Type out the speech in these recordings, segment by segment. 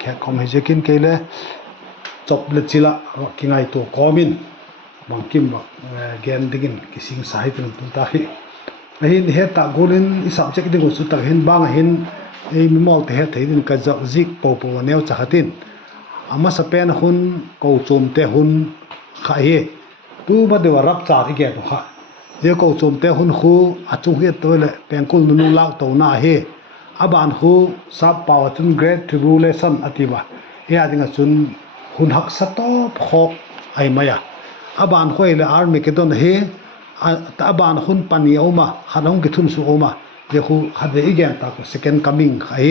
แขกคอมให้เจกินเกลเลยจบเลยจิละกิไงตัวคอมินบางกิมบักแกนดิกินกิสิงสายตุนตุนตาฮิเห็นเหตุตากุลินอิสับเจกดิกุสุดตาเห็นบางเห็นมีมอลเตเหตุดินกระจักจิกปูปูเนียวจักตินอามาสเปนหุ่นกูโจมเตหุ่นข้าเฮตูบัดเดวรับจ่าที่แกตัวข้าเดี๋ยวกูโจมเตหุ่นคู่อาจุงเฮตัวเลยเป็นกุลนุนลักตัวหน้าเฮอาบานคู่ซับป่าวจุนเกรดทริบูเลชันอธิบะเฮียดิงจุนหุ่นหักสต๊อปหอกไอมายาอาบานคู่เลยอาร์มิกดอนเฮอาบานหุ่นปนีออกมาขันหุ่นกิทุนสุออกมาเดี๋ยวคู่ขัดเอีกอย่างตาคู่ second coming ข้าเฮ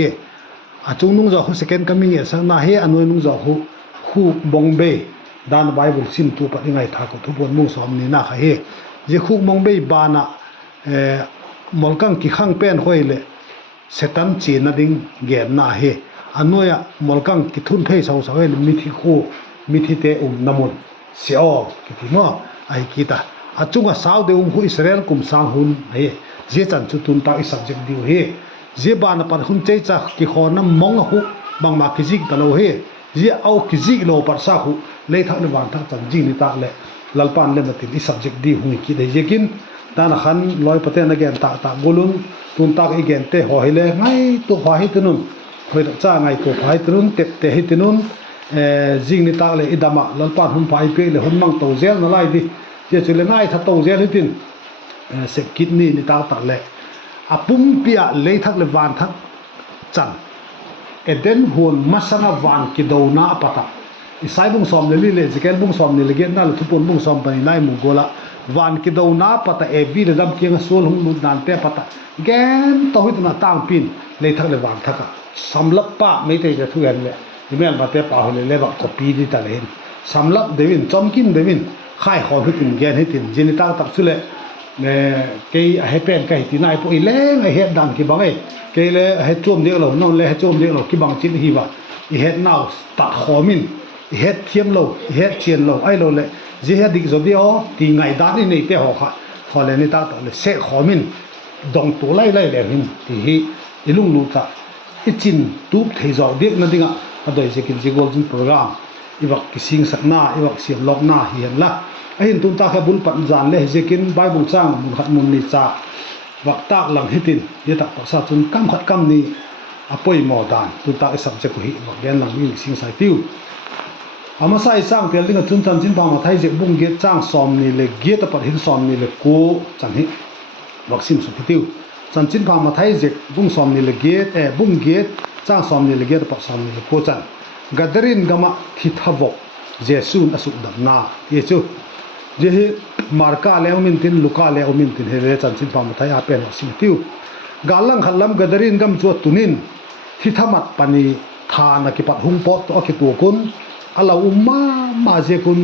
อาจุงนุ่งจากคู่ second coming สังนาเฮอันนู้นนุ่งจากคู่บงเบด้านไบเบิลซิมตัวปฏิไงท่าคู่ทุบวนมุ่งสอมนี่น่าข้าเฮเดี๋ยวคู่บงเบบานะมอลกังกี่ข้างเป็นคู่เลยเซตันจีนดิ่งเกียรน่าเฮอันนู้นมอลกังกิทุนเพย์สาวๆเลยมิถิคู่มิถิเตน้ำมันเสียวกิถิมั้งไอ้กีตาอาจุงก็สาวเดคู่อิสราเอลกุมสังหุ่นเฮเจ้าจันทร์ตุนตาอิสับเจกดิวเฮเจ้าบ้านปัดหุ่นเจ้าจักกี่คนน้ำมองคู่บางมากิจิกตะโลเฮเจ้าเอากิจิกโลปัสสาวะเลยทักในวันทักจันจีนิตาเลยลัลปันเลยมาติดอิสับเจกดิวหุ่นกี่ได้เจกินด้านขันลอยประเทศนักเรียนตากุลุนตุนตาอีเกนเตหอยเลยไงตัวหอยตุนุนหอยจ้าไงตัวหอยตุนุนเตหิตุนุนจิงนิตาเลยอิดามาลัลปันหุ่นพายเปย์เลยหุ่นมังโตเซลนั่นไล่ดิเจ้าจุเลยง่ายถ้าโตเซลให้ตินเสกกิดนี่นิตาตัดเลยอาปุ่มเปียเลยทักเลยวันทักจันเดินหุ่นมาสังวันกิโดนาปะตาอิสายบุ้งสอมเลยเลยจิเกนบุ้งสอมนี่เลยเกนนั่นทุกคนบุ้งสอมไปในมุกละวันกิโดนาปะตาวีเลยดำเกียงส่วนหุ่นนุ่นนันเตปะตาแกนตัวหิตนาตั้งปินเลยทักเลยวันทักสำลับปะไม่ได้จะทุกอย่างเลยที่แม่มาเตปะหุ่นเลยแบบก็ปีดีตาเลยสำลับเดวินจอมกินเดวินข่ายของให้ตินแกนให้ตินจินิตาตักสุเลยเกยให้เป็นเกยที่นายพวกอีเล่ไอเฮ็ดดังกี่บังเกยเลยให้โจมเดียวเรานอนเลยให้โจมเดียวเรากี่บังจิตฮีวะอีเฮ็ดนาวตัดขอมินอีเฮ็ดเทียมเราอีเฮ็ดเชียนเราไอเราเลยจีเฮ็ดดิกจบเดียวตีไงด้านนี้ในเตะหอกค่ะพอเลยนี่ตาเลยเสกขอมินดองตัวไล่เลยหินที่อีลุงลูตาอีจินตูบเทจอกเด็กนั่นดิงอ่ะก็โดยจะกินจีโกลจินโปรแกรมอีบักกิสิงสักหน้าอีบักเสียมล็อกหน้าเห็นละไอ้เห็นตุนตาแค่บุญปัญญาเลยจะกินใบบุญสร้างบุญขัดมุนนิจาวักตากหลังหิตินยตักปัสสาวะจนกำขัดกำนี้อภัยหมอดานตุนตาไอ้สับเจกุหิวักแกนหลังวิ่งสิงสายติ้วอามาใส่สร้างเตียนลิงกับจุนจันจินพามาไทยเจ็บบุ้งเกียจ้างซอมนี่เลยเกียตปัดหินซอมนี่เลยกูจังหิวักซิมสุขติ้วจันจินพามาไทยเจ็บบุ้งซอมนี่เลยเกียบุ้งเกียจ้างซอมนี่เลยเกียตปัดซอมนี่เลยกูจันกัดรินกามาทิทาวกเจสุนอสุดับนาเยซูเจฮิมาร์กาเลวมินตินลูกาเลวมินตินเฮเรจันสินพามุทัยอาเป็นสิมติวกาลังขันลำกัดรินกำจวดตุนินทิทามัดปนีทานักปัดหุงปอตอคิตัวกุนอาลาอุมาเจกุน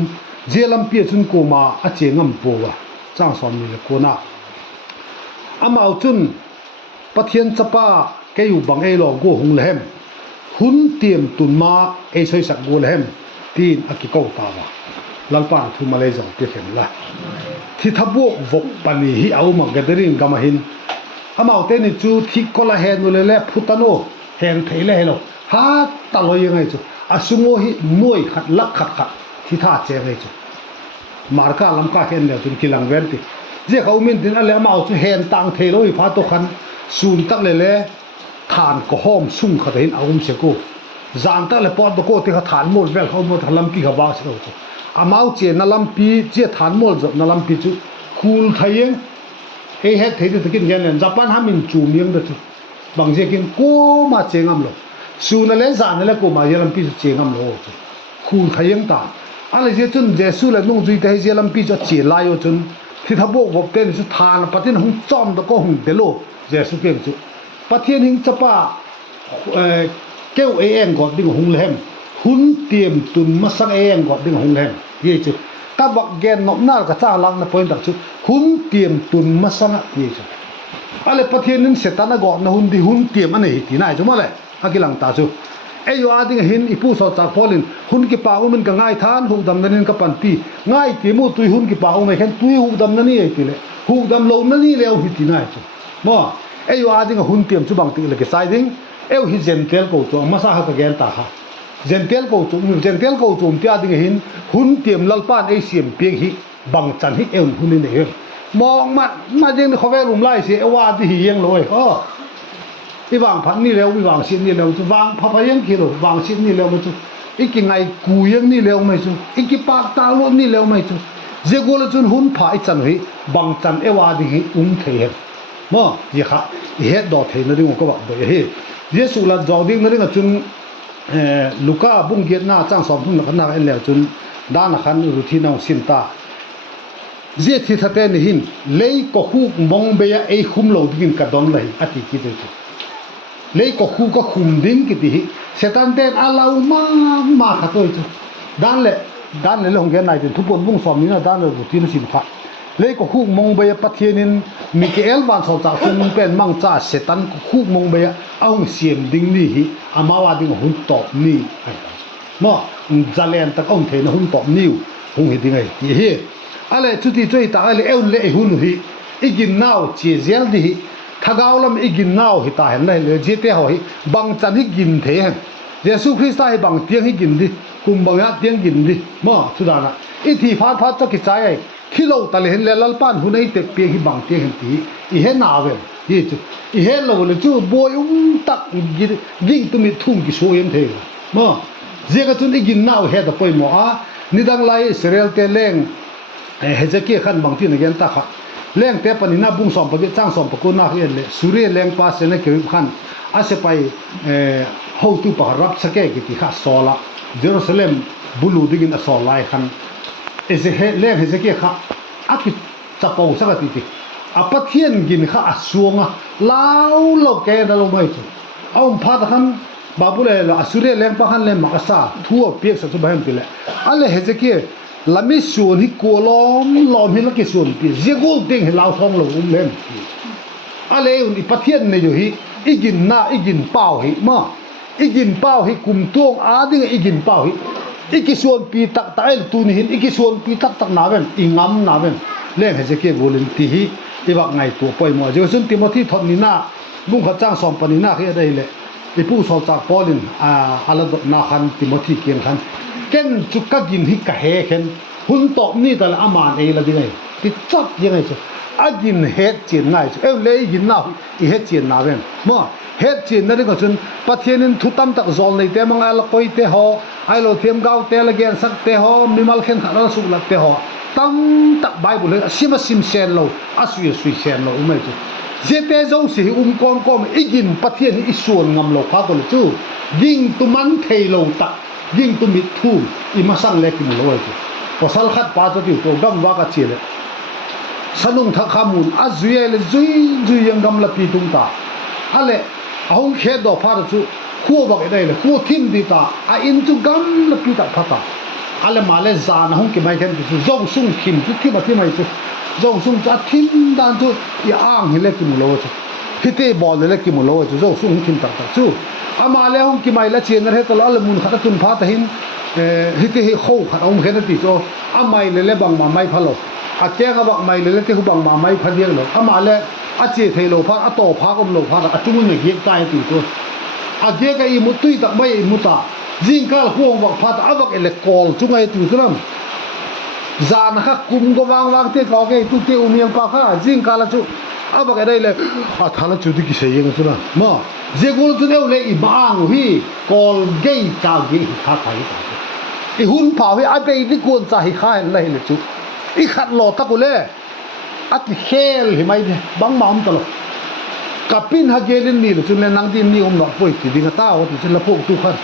เจลัมเปียจุนกูมาอาเจงำปัวจ้างสอนนี่เลยกูน่าอามาจุนปะเทียนจัปาแกอยู่บังเอโลกูหุงเลมหุ่นเตรียมตุนมาเอช่วยสักกูเลมตีนอากิโกตาวาลัลปานทุมาเลย์จังเปียเข็มละที่ทับวกวกปนีฮิเอามังกระดิ่งกามาหินอามาเตนิจูที่กอลาเฮนุเลเลพุตโนเฮนเทเลโลฮาตลอยยังไงจูอาสุโมฮิมวยขัดลักขัดขัดที่ท่าเจไงจูมาร์กาลัมกาเฮนเนี่ยจุนกิลังเวนติเจ้าเขามินตินอะไรอามาจูเฮนตังเทโลอีพาโตขันซูนตักเลฐานก็ห้อมซุ่มขัดเห็นอาวุธเสกูจานตั้งแต่ปอดตะโกที่เขาฐานหมดเวลเขาหมดลำปีเขาบ้าเสียแล้วอามาเจนลำปีเจ้าฐานหมดจบลำปีจุคูลไทยงเฮ้ยเฮ็ดเฮ็ดตะกินแกนเลยญี่ปุ่นหามินจูเมียงเด็ดบางเจ้ากินกูมาเจงามโลสูนั่นแหละจานนั่นแหละกูมาเยลำปีจุเจงามโลคูลไทยงตาอะไรเจ้าจุนเจสุเลยนุ่งจุยแต่เยลำปีจุเจลายจุนที่ทับวกเต้นจุฐานปะเทนหงจอมตะโกหงเดโลเจสุเก่งจุปะเทนหิงจะป้าเกี่ยวเองก่อนดิ้งหงเลมหุ่นเตรียมตุนมาสังเองก่อนดิ้งหงเลมยี่จุดตาบักแกนนกน่าก็จ้าลังนะพอยตักจุดหุ่นเตรียมตุนมาสังยี่จุดอะไรประเทศนั้นเสร็จตานะก่อนนะหุ่นที่หุ่นเตรียมอันนี้ที่ไหนจุดมาเลยอากิลังตาจุดไอ้ยอดิ้งหินอีผู้สาวจากพอลินหุ่นกี่ป่าวมันก็ง่ายทานหุบดำนั่นก็ปันตีง่ายที่มูตุยหุ่นกี่ป่าวไม่แค่ตุยหุบดำนั่นนี่ไอ้ที่เลยหุบดำลงนั่นนี่แล้วหิที่ไหนจุดมั่วไอ้ยอดิ้งหุ่นเตรียมจุดบางตีเลยก็ใส่ดิ้งเอวฮิเจนเทลกูตัวมาซาฮักแกนตาฮะ gentle ko chum tia ding hin hun tiam lalpan ei siam pe hi bang chan hi em hun ni he mong ma jeng khove lum lai se awa ti hi yeng loi i wang phan ni leo i wang sin ni leo chu wang pha pha yang ki lo wang sin ni leo ma chu i ki ngai ku yang ni leo mai chu i ki pak ta lo ni leo mai chu je go lo chun hun pha i chan hi bang chan awa di hi thei he mo ye kha he do thei na ding ko ba bo he yesu la jong ding na ring chun luka bung giat na chang som hun na en leo chun da na khan ruthi nong sin ta je thi thate ni hin lei ko khu mong be ya ei khum lo ding ka don lai ati ki de lei ko khu ko khum ding ki ti setan ten alau ma kha toi chu dan le long gen nai tin thu pon bung som ni na dan le ruthi na sin kha lei ko khu mong be ya pathianin mikael van so cha chung pen mang cha setan ko khu mong be ya aung siam ding ni hi amawa ding hun top ni mo zalen tak ong the na hun top niu hung hi ding ai ti hi ale chuti choi ta ale eun le hun hi igin naw chi zel di thagaw lam igin naw hi ta hen le jete ho hi bang chan hi gin the hen jesu christa hi bang tiang hi gin di kum bang ya tiang gin di mo chudana i thi pha cha ki chai ai khilo ta le hen le lal pan hu nei te pe hi bang tiang hen ti i he na ve hi chu i he lo le chu boy tak ging tu mi thum ki so yem the mo je ga chun igin naw he da poi mo a nidang lai serial te leng hezeki khan bangti na gen ta kha leng te pani na bung som pa ge chang som pa ko na he le suri leng pa se na ke khan ase pai how tu pa rap sake ki ti kha sola jerusalem bulu digin a sol lai khan ese he leng hezeki kha aki chapau sa ka ti apathian gin kha asuanga lau lo ke da lo mai chu aum pha da khan babule asure leng pa khan le makasa thuo pek sa chu bahem pile ale hezeki lami suon hi ko lom hi la ki suon pi zegol ding hi lao thong lo lem ale un ipathian ne yo hi igin pau hi ma igin pau hi kum tong a ding igin pau hi ikisuon pi tak ta el tu ni hin ikisuon pi tak na ben ingam na ben leng he je ke bolin ti hi iwak ngai tu poi mo je sun timothy thon ni na bung kha chang som pani na khe dai le ipu so cha polin ala na khan timothy ken khan ken chu ka gin hi ka he khen hun top ni dal aman e la dingai ti chot yengai chu agin het chin ngai chu e le gin na i het chin na ben mo het chin na ri ko chun pathianin thutam tak zol nei te mang al koi te ho ai lo them gau te la gen sak te ho mimal khen khara su lak te ho tang tak bible sim sen lo asui sen lo umai chu jete zo si kom igin pathian isuon ngam lo kha ko chu ging tu man thei lo tak ging tu mit thu i masang le kim lo chu posal khat pa to ti to gam wa ka chile sanung tha khamun azuye le zui yang gam la pi tung ta ale ahong khe do pha chu khu ba ke dai le khu thim di ta a in chu gam la pi ta phata ale male zan hong ki mai khen chu zong sung khim chu thi ba thi mai chu zong sung cha thim dan chu i ang hi le kim lo chu hite bol le kim lo chu zong sung thim ta chu amale hong ki mai la chen re to la mun kha tun pha ta hin hite hi kho kha ong khen ti cho amai le bang ma mai phalo a che ga bang mai le te hu bang ma mai pha dieng lo amale a che thei lo pha a to pha kom lo pha a chung ne gi tai ti to a ge ga i mu tui tak mai mu ta jing kal huang wak pha ta awak ele kol chungai tu suram zan kha kum go wang te ko ge tu te umiang pa kha jing kala chu awak ele le a thala chu di ki se yeng sura ma je gol tu ne le i bang hi kol ge ta gi kha thai ta i hun pha hi a be di kon cha hi kha le le chu i khat lo ta ko le at khel hi mai bang mam ta lo kapin ha gelin ni chu le nang din ni no poi ti ding ta o ti la phok tu khan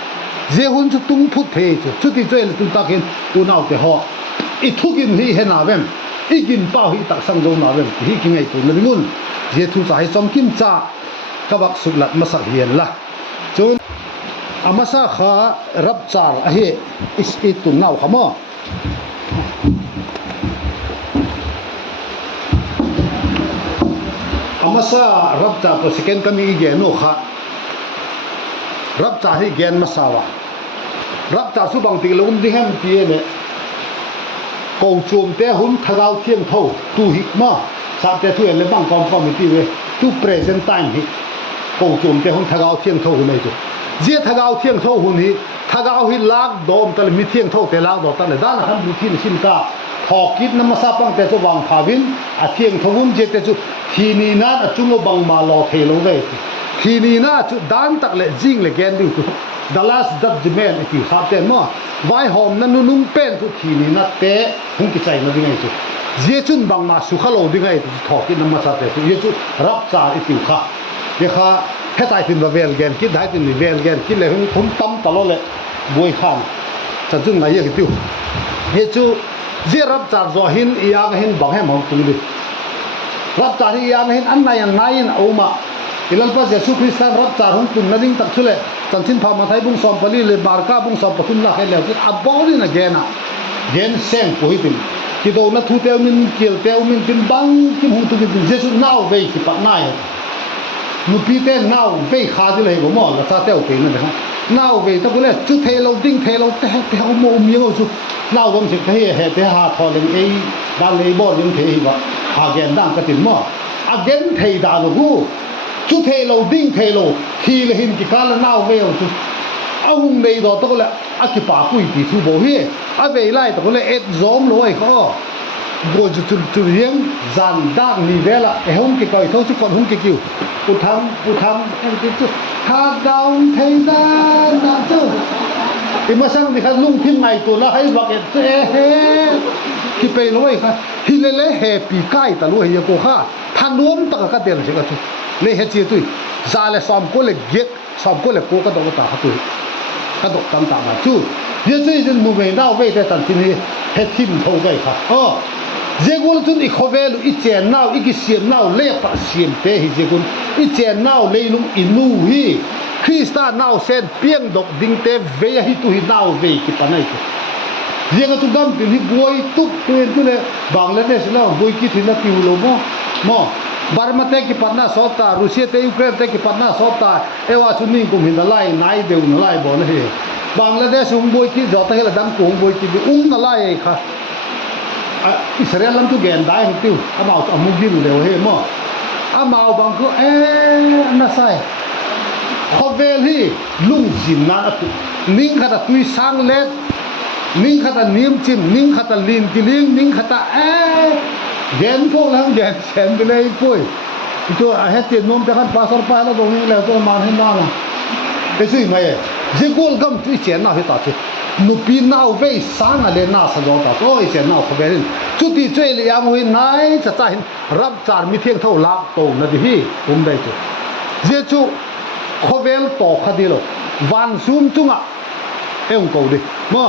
je hun chu tung phut the chu ti choi le tu ta ken tu nau te ho i thugin hi he na ven igin pa hi tak sang zo na ven hi ki ngai tu na ngun je thu cha hi som kim cha ka bak sublat masak hian la chun amasa kha rap char a he is it tu nau khamo amasa rap cha to second kami ge no kha rap cha hi gen masawa rap cha su bang ti lum ding hem ti le ko chum te hun thagau thiam tho tu hi ma sa te thu le bang kom ti we tu present time hi ko chum te hun thagau thiam tho hu nei chu je thagau thiam tho hu ni ถ้าเอาหินลากโดมตะลิมิเที่ยงเท่าแต่ลากโดมตะลิด้านขันบุตรที่สินกาทอกิดน้ำมาซาปังแต่จะวางผาวินอาเที่ยงทวุ้มเจตจุทีนี้นั่นจุงบังมาลอเทลงได้ทีนี้น่าจุด้านตักเละจิงเละแกนดูตุดัลลัสดับจิเมนที่ขับเต็มมั่วไว้หอมนั่นนุ่งเป็นทุกทีนี้น่าเตะหุ่นกิจใจมาดีไงจุเยจุนบังมาสุขโลดีไงทอกิดน้ำมาซาเตจุเยจุรับจ่าอิติวข้าเดี๋ยวข้าให้ตายถึงเวลแกนคิดได้ถึงเวลแกนคิดเลยผมตั้มตลอดเลยบวยข้ามจะจุนไหนยังติวเยจุเจรับจ่าจอหินอียางหินบังให้มองตรงนี้รับจ่าที่อียางหินอันไหนอันไหนเอามาอิลัลปัสเยซูคริสต์รับจ่าหุ่นตุนนั่นดิ่งตักชุเลจันทินพามาไทยบุ้งสอมปลีเลยบาร์กาบุ้งสอมปฐุมลักให้แล้วที่อับบอลินะเกนะเกนเซงปุยติมคิดว่านัททุเตวมินเกียวเตวมินติมบังกิมหุ่นตุกิติมเยซูน่าวเวกิปักนายนุปีเตน่าวเวขาดิเลยผมมองละซาเตวเก่งนั่นนะครับน่าวเวตะกุเลจุเทเราดิ่งเทเราเตะเตะเอาโมมีเอาจุน่าวดมสิเทเหตุหาทอเลงเอดันเลยบอลยังเทอีกว่าหาเกนดังกระติมมั่วอาเกนเทดาลูกูจุเทโลดิ้งเทโลทีละหินกิกาละน่าวเวลจุเอาหุ่นในดอตะกุเลอากิปากุยตีทูโบเฮอาเวไลตะกุเลเอ็ดซอมลอยก็โบจุเรียงจันดังนิเวละเอหุ่นกิกอยเท่าจุก่อนหุ่นกิกิวอุทัมเอ็นกิจุถ้าดาวเทดานะจุอิมาสังดิคันลุงทิมไงตัวละให้บักเอ็ดเฮกิไปลอยค่ะฮิเลเลเฮปีไก่ตะลุยโกค่ะท่านรวมตะกะเตียนสิกะจุเลเฮจีตุยซาเลซอมโกเลเกตซอมโกเลโกกะดอกตาฮะตุยกะดอกตัมตามาจุเยจุยจินมูเวดาวเวเตตันทินี่เฮทิมโทไกค่ะเจกุลจุนอีกขเวลุอีเจนนาวอีกิเสียมนาวเล่ปะเสียมเตฮิเจกุลอีเจนนาวเลยลุงอินูฮีคริสตานาวเซนเปียงดอกดิงเตเวียฮิตุฮินาวเวกิปะไนตุเยกตุดัมติฮิบวยตุกตุเอนตุเลบังเลเดสลาบวยกิทินะติวโลมบาร์มาเตกิปะนาโซตารัสเซียเตยูเครนเตกิปะนาโซตาเอวาชุนิงกุมินไลนายเดวนไลบอนเฮบังเลเดสบวยกิจอตะเฮละดัมกุบวยกินไลค่ะอิสราเอลนั่นทุกแกนได้หิวอามาเอามุกิมเดียวเฮ้มั่วอามาเอาบางก็น่าใส่ขบเวลีลุงจินนั่นตุนิ่งขัดตุยสังเล็ดนิ่งขัดนิ่มจิมนิ่งขัดลินกิลิงนิ่งขัดแกนพวกนั้นแกนเซนไปเลยปุ้ยตัวเฮตินนมจะขัดภาษาไปแล้วตรงนี้แล้วตัวมันเห็นบ้างแต่สิ่งไหนเจ้ากูกำตุยเจนน่าให้ตัดสินุปีน่าเวสังอะไรน่าสะดวกต่อโอ้ยเจนน่าขบเวลินจุดที่ช่วยเลี้ยงไว้ไหนจะจ่ายรับจานมีเที่ยงเท่าลักโตนั่นดิพี่ผมได้จุเจ้าจุขบเวลต่อคดีหรอวันซุ่มจุงอ่ะเอ็งกูดิมา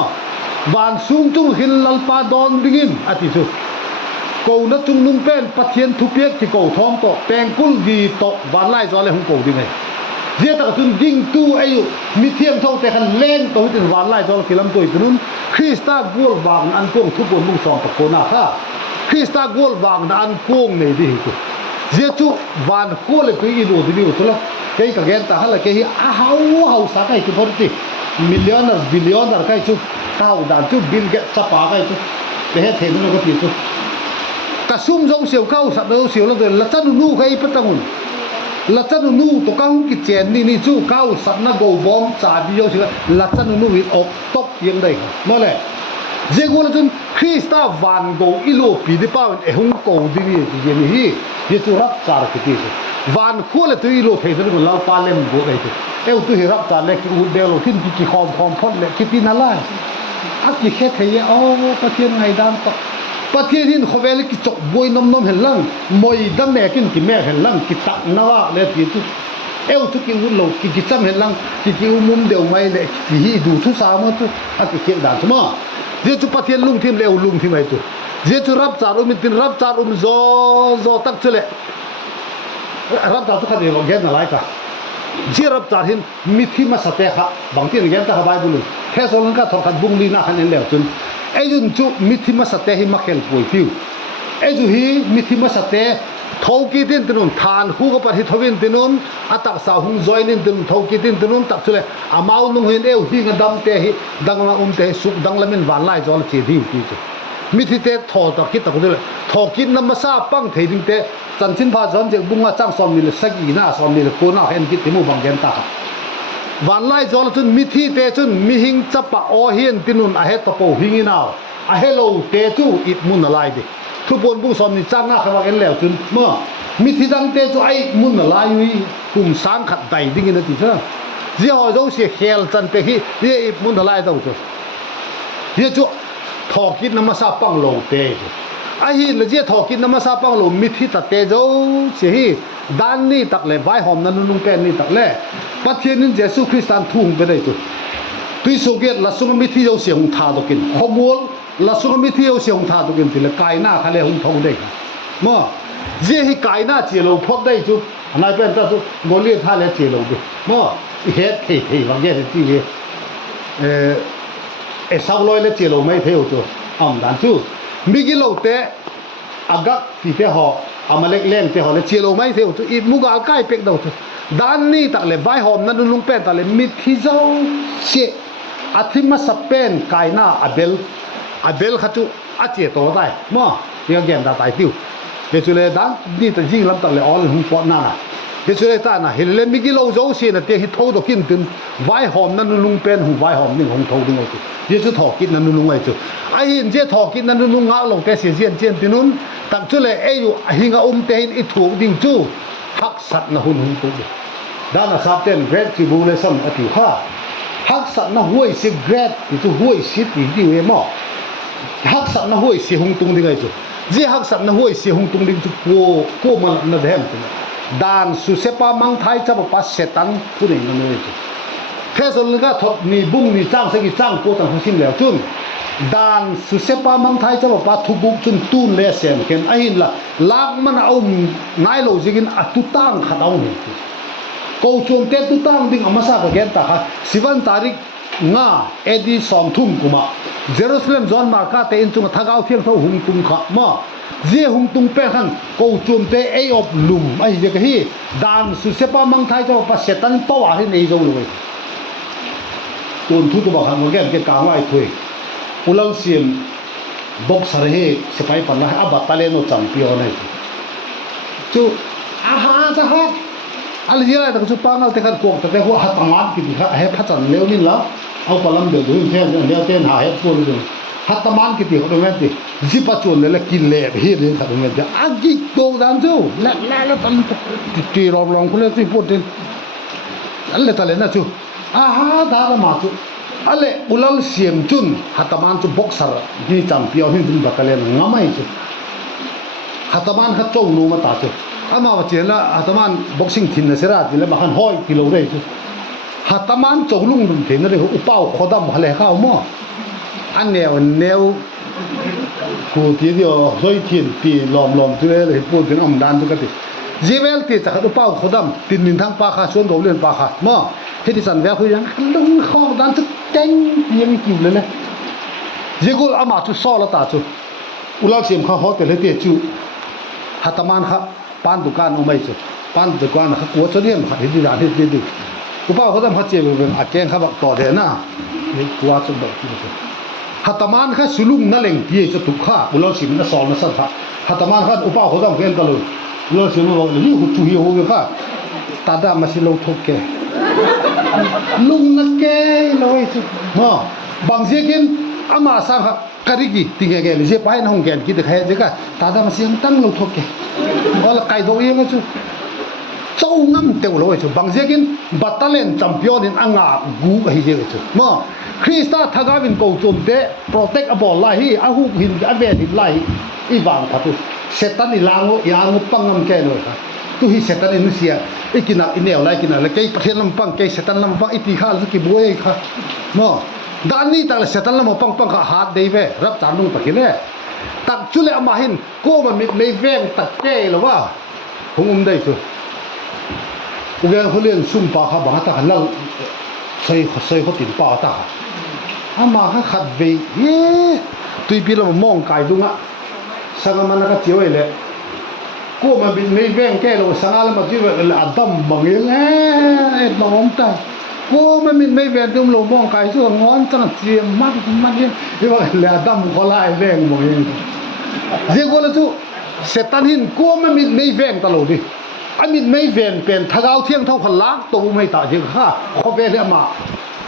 วันซุ่มจุงหินลัลปาดอนดิ่งอาทิตย์จุกูนัดจุงนุ่งเป็นปัทเทียนทุเปียกที่กูท้องโตแปงกุลดีโตวันไล่จอเลยของกูดิไงเจ้าตะกุนดิ่งตู้อายุมีเทียมเท่าแต่ขันเล่นตัวที่วันไล่จอที่ลำตัวอีกนู้นคริสตากัววางอันกงทุกคนมุ่งสองตะโกนาค่ะคริสตากัววางอันกงในดิหิกุเจ้าจุวันกัวเลยกุยอีโดดิบิวตุละแค่กับแกนตาฮัลแค่ฮีอ้าวสักไอ้ที่พอดีมิลลิออนบิลลิออนอะไรจุข้าวด่านจุบิลเกตสปาไอ้จุเดี๋ยวเห็นมันก็ติดจุกระซุ่มจงเสียวเข้าสัตว์เราเสียวแล้วเดินละจันนูใครเป็นตังุนละจันนูตัวกังกิเจนนี่จู่เข้าสัตว์นักโกบอมจ่าบิโยสิละจันนูวิออกตบยังได้นั่นแหละเจ้าคนละจนคริสต์วันโกอิโลปีดิป้าเอหุ่งโกดิบิยังนี่เจ้ารับจาร์กิติวันคู่เลยตัวอิโลเทสต์คนเราปาเลมโกไอ้ตัวเอวตัวรับจาร์เล็กอุดเดลทิ้งกิคอมพอดเล็กกิตินาไลอักกิแค่เทียอ๋อประเทศไงดันต่อประเทศที่เขาเวลกิจกบวยนมเห็นลังมวยดังแม่กินกิแม่เห็นลังกิตักนาวะเลยกิจุเอวทุกินหุ่นโลกิจำเห็นลังกิมุมเดียวไม่เลยกิฮีดูทุสามตุอักกิเขียนด่านใช่ไหมเจ้าประเทศลุงทีมเลวลุงทีมไอ้ตัวเจ้ารับจารุมิตินรับจารุมโซตักเฉลรับจารุขัดเดียวแกนอะไรกันเจ้ารับจารินมิถิมาสเตะบางทีแกนตาขบายบุญแค่ส่วนนั้นก็ทอดขัดบุ้งลีน่าขันเองแล้วจนไอ้จุนจุมิถิมาสเตะหิมาเขลป่วยฟิวไอ้จุฮีมิถิมาสเตะทอกีตินตินุนทานคู่กับปฏิทวินตินุนอัตสาหุงจอยนินตินุนทอกีตินตินุนตักเฉลอามาอุนุหินเอวหิงดำเตะหิดังละเตะสุกดังละมินวันไล่จอลเจียดิวที่จุมิถิเตะทอตะคิดตะกุเดลทอกินน้ำมาซาปังเทดิงเตะจันทินพาจอมเจบุงอาจังสอมมิลสักอีน่าสอมมิลโคน่าเห็นกิติมูบังเกนตา วันไล่จอลจุนมิที่เตจุนมิหิงจับปะโอเฮียนตินุนอาเฮตะโปหิงินาวอาเฮโลเตจูอิดมุนอะไรดิทุกคนบุษอมนี่จ้างหน้าเขาว่ากันแล้วจุนเมื่อมิที่ดังเตจูไอ้มุนอะไรอยู่กลุ่มสังขัดใดดิ้งนั่นติเถอะเจ้าเจ้าเสียเขลจันเตฮีเยี่ยมุนอะไรตัวจุเยี่ยจูทอกินน้ำมาซาปังโลเตจูไอ้หินเลยเจ้าทอกินน้ำมาซาปังโลมิที่ตัดเตจูเสียฮีด้านนี้ตักเลยใบหอมนั้นลุงเป็นนี่ตักเลยปัจเจนินเจสุคริสตันทุ่งไปได้จุตุยสุเกตละสุงมิที่เราเสียงทาตุกินขบวนละสุงมิที่เราเสียงทาตุกินทีละกายหน้าทะเลหงทองได้มั่วเจ้าให้กายหน้าเจียวเราพอได้จุนายเป็นตาจุโมเลียนทะเลเจียวเราดิมั่วเฮ็ดเท่ๆบางอย่างที่สาวลอยเลยเจียวเราไม่เท่าจุอ่ำดันจุมิกิโลเตอากักที่เท่าอามาเล็กเล่นเท่าเลยเจียวเราไม่เท่าจุอีมุกอาใกล้เป็กดาวจุด้านนี้ตักเลยใบหอมนั้นลุงเป็นตักเลยมิดที่เจ้าเชี่ยอาทิมาสเปนกายหน้าอาเบลขัดจุอาเจียตัวได้มั่วยังแก่นตาตายติ้วเดี๋ยวจุเลยด้านนี่ตัดยิงลำตักเลยอ่อนหุ่นปอดนั่นน่ะเดี๋ยวจุเลยตาน่ะเห็นเลยมิกิโลเจ้าเชี่ยน่ะเตี้ยหิทอตัวกินตึนใบหอมนั้นลุงเป็นหุ่นใบหอมนี่ของทอดึงเอาจุเดี๋ยวจุถอกินนั้นลุงไอ้จุไอ้หินเจ้าถอกินนั้นลุงงาลงแต่เสียเจียนตินุนตักจุเลยไอ้อยู่หิงอาเตหินอิถูกดิ่งจูฮักสัตนะหุ่นตัวด้านสับเต้นเกรดที่บูเลสัมอธิข้าฮักสัตนะห้วยสิเกรดที่ห้วยสิที่ดีเอมอฮักสัตนะห้วยสิหงตุงดิ่งไงจุเจ้าฮักสัตนะห้วยสิหงตุงดิ่งจุโกมันนั่นเองจุด้านสุเสปามังไทยจะบอกว่าเสตันผู้หนึ่งนั่นเองจุเทศน์ก็ทบนี่บุ้งนี่จ้างสักกี่จ้างโกตังหัวชิ้นแล้วจุนด้านสุเสปามังไทยจะบอกว่าทุกบุกจุนตูนเลเซมเข็นไอ้หินละลากมันเอาไงโลจิกินอัตุตังขัดเอาหนึ่งกูชมเตตุตังดิ่งอามาซากเกนตาค่ะ11 तारीख ง่าเอดีสองทุ่มกุมาเยรูซาเล็มจอนมาร์กาเตอินจุงทักเอาเที่ยงเท่าหุงตุงขะมาเจ้าหุงตุงเป็นขันกูชมเตไออบลุมไอ้เด็กฮีด้านสุเสปามังไทยจะบอกเสตันตัวให้ในโจเลยตัวทุกตัวบอกขันว่าแกเกกางไอ้คุยอุลังเสียมบอกสารเหตุสไปปันนะอาบัตตาเลนโนจังพิโอนี่จู่อาหารจะฮะอะไรที่อะไรแต่ก็ชุดปังเอาแต่ขันกวกแต่หัวหัตถมานกินข้าให้พัฒน์เลี้ยวนี่ละเอาปลาเดือดด้วยเท่านี้เท่าหาให้ตัวเลยหัตถมานกินเขาตรงนี้ดิจิปัจจุบันเลยกินเละเฮียเรื่องตรงนี้จะอากิโตดันจู่แล้วตอนที่รองคนเล่นที่พูดถึงอะไรตอนนั้นจู่อาหารดารามาจู่อะไรอุลังเสียมจุนหัตถมานจู่บ็อกซ์นี่จังเปียวหินจุนบักเล่นง่ายจู่หัตถมานเขาจ้องนูมาตาจู่อามาว่าเจนละหัตถมานบ็อกซิ่งทีมเนี่ยเสียดายที่เลยมาขันห้อยกิโลเลยจู่หัตถมานจ้องลุงดุนเทนนั่นเลยอุป้าขดำอะไรข้าวมั่วอันแนวกูที่เดียวห้อยทีนตีล้อมตัวเลยพูดถึงอำดานทุกทีเจเวลที่จะอุป้าขดำตินนินทั้งปาขาชวนกับเรื่องปาขามั่วเฮดิสันเวลคือยังลุงข้อดันจะเก่งยังไม่กิ่วเลยเจกูอามาจู่ซ้อละตาจู่อุลังเสียมข้าฮอตเตลเตจู่หัตถมานข้าปานดุการอุไม่จู่ปานดุการข้ากลัวจนเห็นข้าเห็นดีด่าเห็นดีอุป้าขดำข้าเจ็บเป็นอาแกงข้าบักต่อเดน่ะนี่กลัวจนแบบนี้หัตถมานข้าสุลุงนั่นเองที่จะถูกข้าอุลังเสียมนั่นสอนนั่นสัตว์หัตถมานข้าอุป้าขดำเก่งกันเลยอุลังเสียมบอกนี่กูช่วยหัวข้าตาดามาสิลงทุกแกลุงนักแกเลยจุมาบางเสียกินอามาสังหะการิกิติงแกเลยเจ็บไปน้องแกนคิดแต่แค่เจ้าตาดามาเสียงตั้งลงทุกแกว่าละไก่ตัวเองก็จุเจ้างั้มเตวเลยจุบางเสียกินบัตตาเลนแชมเปี้ยนอังอากูไอ้เจ้าจุมาคริสต์ทักาวินกูจมเตะโปรเทคอบอลไล่อาหูหินอาเวหินไล่อีบางพัตุเซตันอีลางโอยางปังงั้มแกเลยครับtu hi setan Indonesia ikina inel lai kina le kai pathian lampang kai setan lampang iti kha lu ki buai kha mo dani ta setan lampang pang kha hat dei ve rap chanung takile tak chule amahin ko ma mit nei veng tak ke lo wa hungum dei chu ugen holien sum pa kha ba ta halang sei ho tin pa ta ama kha khat ve ye tui pi lo mong kai dunga sangamana ka chioi leกูมันเป็นไม่แว่งแก่เราสังอาลมาที่ว่าอัดดำบางอย่างเอ็ดบางองตากูมันเป็นไม่แว่งที่มันลงมองไกลส่วนงอนจังเสียมากยังที่ว่าเลยอัดดำเขาไล่แว่งบางอย่างเจ้ากูละทุเสตันหินกูมันเป็นไม่แว่งตลอดดิ อันนี้ไม่เป็นถ้าเอาเที่ยงเท่าคนลักตัวไม่ตายจริงค่ะเขาเวลมา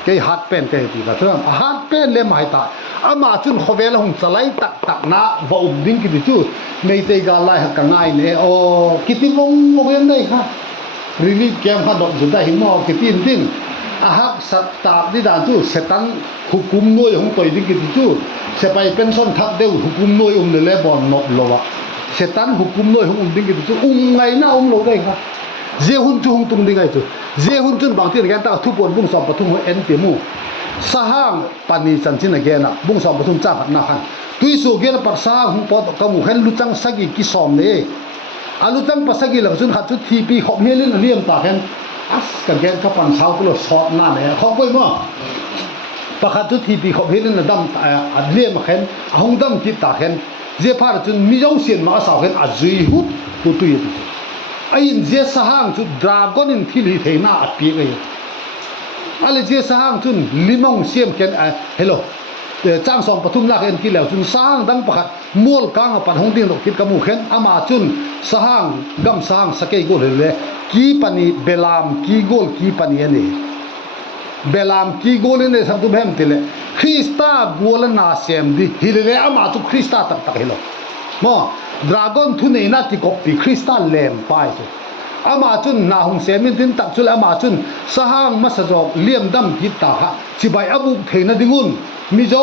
แกหัดเป็นแกตีกันเถอะหัดเป็นเลยไม่ตายอามาจุนเขาเวลหงสไลตักนะว่าดิ้งกินจู่ไม่ได้กาไล่หักง่ายเนี่ยโอ้กิติวงเวียนได้ค่ะรีลีฟเกมหัดดอกสุดได้หิมอกิตินดิ้งอาหักสัตตาดิดานจู่เสตันหุกุมน้อยของตัวดิ้งกินจู่เสไปเป็นส้นทับเดียวหุกุมน้อยเลยบอลนกโลวะเสตันหุกุมน้อยของดิ้งกินจู่ไงน่าโลได้ค่ะเจ้าหุ่นจู่หุ่นตุ้งดิ้งไงจู่เจ้าหุ่นจุนบางทีเนี่ยกันตาทุบปนบุ้งสอบปฐุมหัวเอ็นเตียมูสหางปานีจันทินเกนะบุ้งสอบปฐุมจ้าหัดนาขันตุยสูเกนะปัสสาวะหุ่นปอดกมูเห็นลุจังสกิกิสอมเนี่ยอาลุจังปัสสกิหลังจุนหัดจุดทีปีขอบเฮลินเลี้ยมตาเห็นอัสกันแกนขับปันเสาก็เลยสอบหน้าเนี่ยเขาไปมั้งประคัตจุดทีปีขอบเฮลินดำเลี้ยมเห็นหงดำคิดตาเห็นเจ้าพาจุนมีเจ้าเสียนมาสาวเห็นอาจุยหุดตุยไอ้เจ้าสหางจุดดราก้อนินที่ลีเทน่าอัดปีกเลยอะไรเจ้าสหางจุนลิมงเสียมเห็นเฮลโลจ้างสองปฐุมลักเอ็นที่แล้วจุนสร้างดังประคัตมัวกางปันหงดิ่งดอกคิดกมูเห็นอามาจุนสหางกำสหางสเกยโกเลยกีปนีเบลามกีโกลกีปนีนี่เบลามกีโกลนี่สัมตุเบมติเลคริสตาโกลนาเซมดิฮิเลอามาจุคริสตาตักเฮลโลมอดราก้อนทุนเอนาติกบปีคริสตัลเลมไปจุอามาจุนนาหงเซมินตินตักจุลอามาจุนสหางมัสจอกเลี่ยมดำกิตาฮะจิบายอบุกเทนดิงุนมิโจ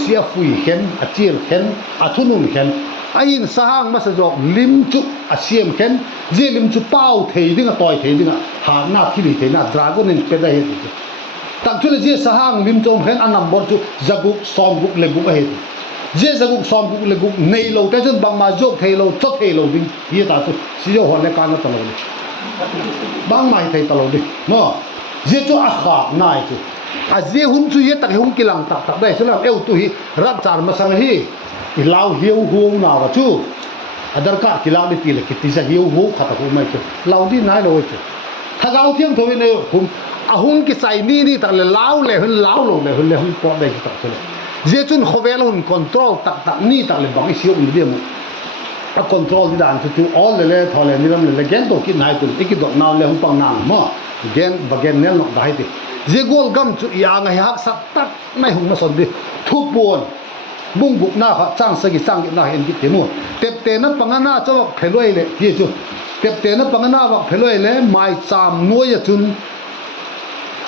เสียฟุยเห็นอาเจียร์เห็นอาทุนุนเห็นไอ้สหางมัสจอกลิมจุอาเซียมเห็นเจลิมจุเป้าเทดิงะต่อยเทดิงะหาหน้าที่นี่เทน่าดราก้อนนี่เป็นได้เห็นตักจุลเจสหางลิมจงเห็นอันนั้นบอลจุจักุกซอมกุกเลบุกเห็นเจ้าจะกุกซ้อมกุกเล็กกุกในโลแต่จนบางมาจบเทโลจบเทโลดิ้งยี่ตาตุสิโยหัวเล็กการนั่นตลอดเลยบางไม่เทตลอดเลยมั้งเจ้าจะอาขาหน่ายจุอาเจ้าหุ่นจุยตักหุ่นกิลังตักได้ฉะนั้นเอวตุยรับจานมาสังฮีอีลาวเหี่ยวหัวหนาวจุอาดาร์กากิลาวดิตีเลยกิติจะเหี่ยวหัวขัดหัวไม่จุลาวดินายเลยจุถ้าเราเที่ยงทวีเนี่ยหุ่นกิใส่นี่ตักเลยลาวเลยหุ่นลาวลงเลยหุ่นปอดได้กิตักเลยเจ้าจุนเขาเวลาหุ่นคอนโทรลตักนี่ตักเลยบางสิ่งมันเดียวมันคอนโทรลที่ด่านจู่ๆ all เลยทอเลยนี่มันเลยแกนตัวกินหายตัวอีกดอกนาวเลยหุ่นปังนางมั้งแกนบางแกนเนี่ยหนอกได้ดิเจ้าโกลกัมจู่ยังไงฮักสักตักไม่หุ่นมาสนดิทุบปวนบุ้งบุกหน้าเขาจ้างสกิจ้างกินหน้าเห็นกินเต็มหมดเต็มเต็มนั้นปังหน้าเจ้าเพลอยเลยที่จู่เต็มเต็มนั้นปังหน้าว่าเพลอยเลยไม่จำน้อยจุน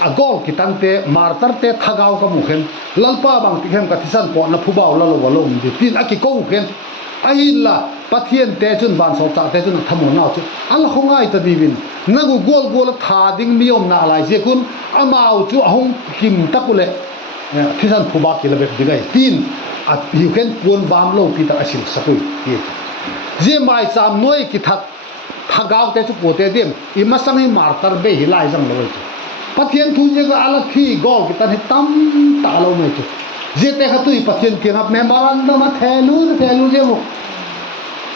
agol kitante martarte thagau ka mukhen lalpa bang tikhem ka thisan po na phubau la lo walom di tin aki ko mukhen ahilla pathian te chun ban so cha te chun thamu na chu al khongai ta divin nagu gol gol tha ding miom na lai je kun amau chu ahong kim takule thisan phuba kilabek digai tin at you can pon bam lo pi ta asil sakui ye je mai sam noi ki that thagau te chu pote dem imasang hi martar be hilai jang lo chu pathian thu je ga alak thi gol ki tan tam ta lo me chu je te kha tui pathian ki ngap membaran da ma thelu je mo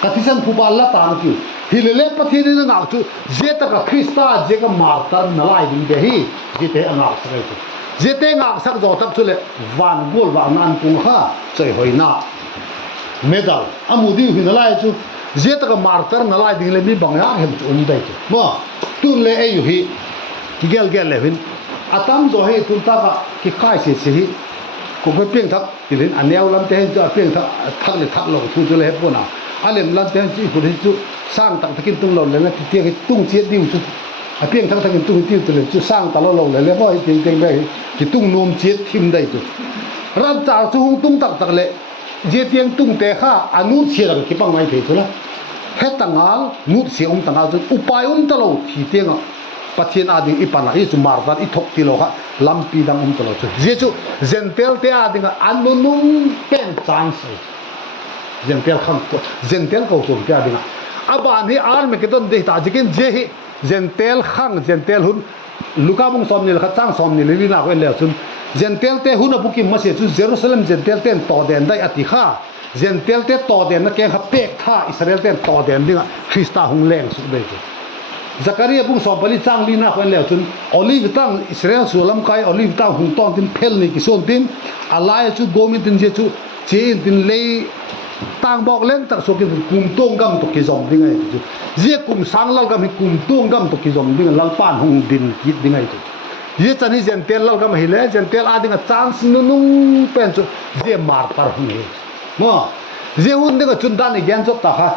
kathisan phubal la ta ki hilele pathian ni ngak chu je ta ka krista je ka martar na lai ding de hi je te angak sa chu je te ngak sak zo tak chu le van gol wa nan tung kha chei hoina medal amudi hi na lai chu je ta ka martar na lai ding le mi bang ya hem chu un dai chu mo tun le ai hi ki gel levin atam do he tun ta ka ki kai se hi ko pe pieng thak tilin aneu lam te jo pieng thak le thak lo thu le pona alem lam te chi pu chu sang tak takin tung lo le na ti te tung che diu chu a pieng thak takin tung tiu tu le chu sang ta lo le bo hi ting be ki tung nom che thim dai chu ram cha chu hung tung tak le je tieng tung te kha anu che ra ki pang mai the chu la he tangal nu se tangal chu upai ta lo thi tenga pathian ading ipana i chu martar i thok ti lo kha lampi dang to lo chu je chu zentel te ading anunum pen chance zentel kham zentel ko chu te ading aba ni ar me ke don de ta jikin je hi zentel khang zentel hun luka bung som ni kha chang som ni le na ko le chun zentel te hun abuki ma se chu jerusalem zentel ten to den dai ati kha zentel te to den na ke kha pek tha israel ten to den dinga krista hung leng su be Zakaria pung so bali chang li na khwen le chun olive tang Israel sulam kai olive tang hung tong tin phel ni ki son tin alai chu gomin tin je chu che tin le tang bok leng tak so ki kum tong gam to ki zom ding ai chu je kum sang lal gam hi kum tong gam to ki zom ding lang pan hong din ki ding ai chu ye chan hi jen tel lal gam hi le jen tel a ding a chance nu nung pen chu je mar par hong he mo je hun de ga chun dan again chop ta kha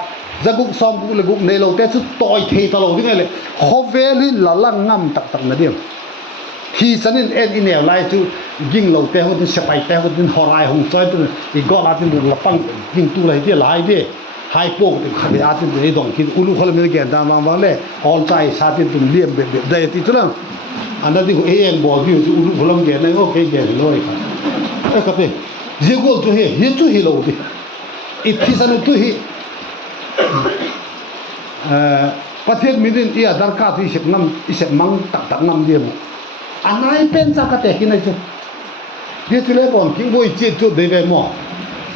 jaguk som bu le guk nei lo te chu toi thei ta lo ding ai le khovel hi la lang ngam tak tak na dim khi sanin en inel lai chu ging lo te ho din sepai te ho din horai hong choi tu I go la tin la pang ging tu lai dia lai de hai po de khali a tin de dong ki ulu khol me gen da wang wang le on chai sa tin tum liem be de ti tu lang anda di ko em bo bi chu ulu khol gen nei okay gen loi ka e ka pe je go tu he tu hi lo di I thi san tu hi pathet midin ia dar ka tu sep ngam isep mang tak tak ngam dia mo anai pen sa ka te ki nai chu dia tu le bon ki boi chi chu de ve mo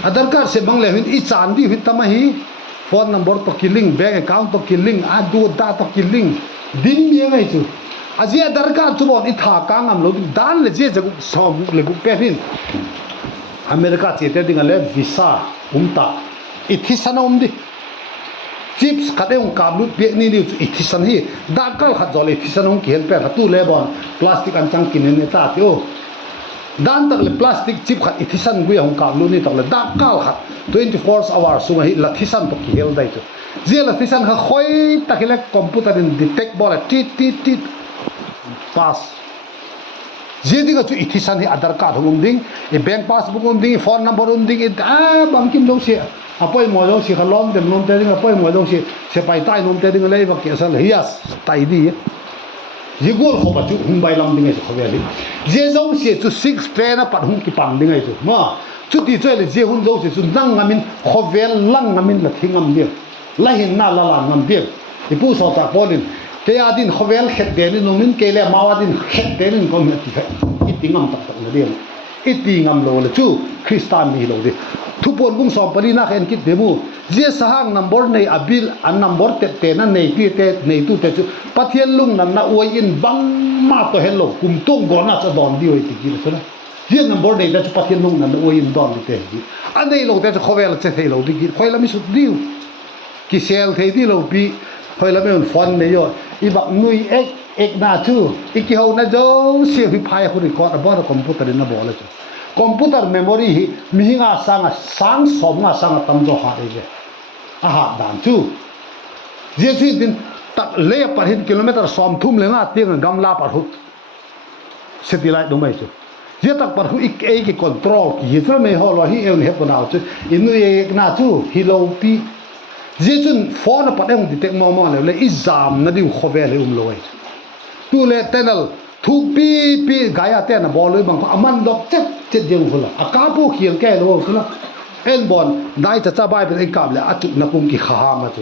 adar card se bang le hin I chan di hin tama hi phone number to killing bank account to killing adu da to killing din mi ngai chu aji adar card chu bon I tha ka ngam lo dan le je jagu som le gu pe hin America che te ding le visa umta I thi sanom di chips kate ung kablu pe ni ni I thi san hi da kal khat jol I thi san ung ki pe tu le bon plastic an chang kin ne ta tio dan tak le plastic chip khat I thi san gu ung kablu ni tak le da kal khat 24 hours sunga hi la thi san to ki hel dai chu je la thi san kha khoi takile computer in detect bola tit tit tit pass je diga chu I thi san hi adar card hum ding I bank passbook hum ding phone number hum ding bang kim lo se apoi mo lo si khalom dem nom te ding apoi mo lo si se pai tai nom te ding le ba ke sal hias tai di je gol kho ba chu hum bai lam ding e kho ve li je zong se chu 6 pe na pat hum ki pang ding ai chu ma chu ti choi le je hun zo se chu nang ngamin kho vel lang ngamin la thingam dia la hin na la la ngam dia I pu so ta polin ke adin kho vel khet de ni nomin ke le mawadin khet de ni kom ti I tingam tak tak na dia I tingam lo le chu kristan ni lo de thupon bung som pali na khen kit demu je sahang number nei abil an number te na nei ti te nei tu te chu pathian lung nan na oi in bang ma to hello kum tong go na cha don di oi ti ki so na je number nei da chu pathian lung nan oi in don te ki an nei lo te chu khovel che thei lo di ki khoi la mi su diu ki sel thei di lo bi khoi la me un fon ne yo I bak nui ek na chu I ki ho na jo se hi phai khu record about computer na bo la chu computer memory hi mihinga sang som nga sang tam jo ha re aha dan chu je chi din tak le par hin kilometer som thum le nga tiang gamla par hut satellite dong bai chu je tak par hu ik e ki control ki hi me ho lo hi en he pa chu inu e na chu hi lo pi je chun phone pa deng di tek mo mo le exam na di khove le lo ai tu le tenal thu pi gaya te na bol bang aman dok chet jeng hula akapu khiang ke lo sula en bon dai cha bai pe kap le atu na pum ki kha ma chu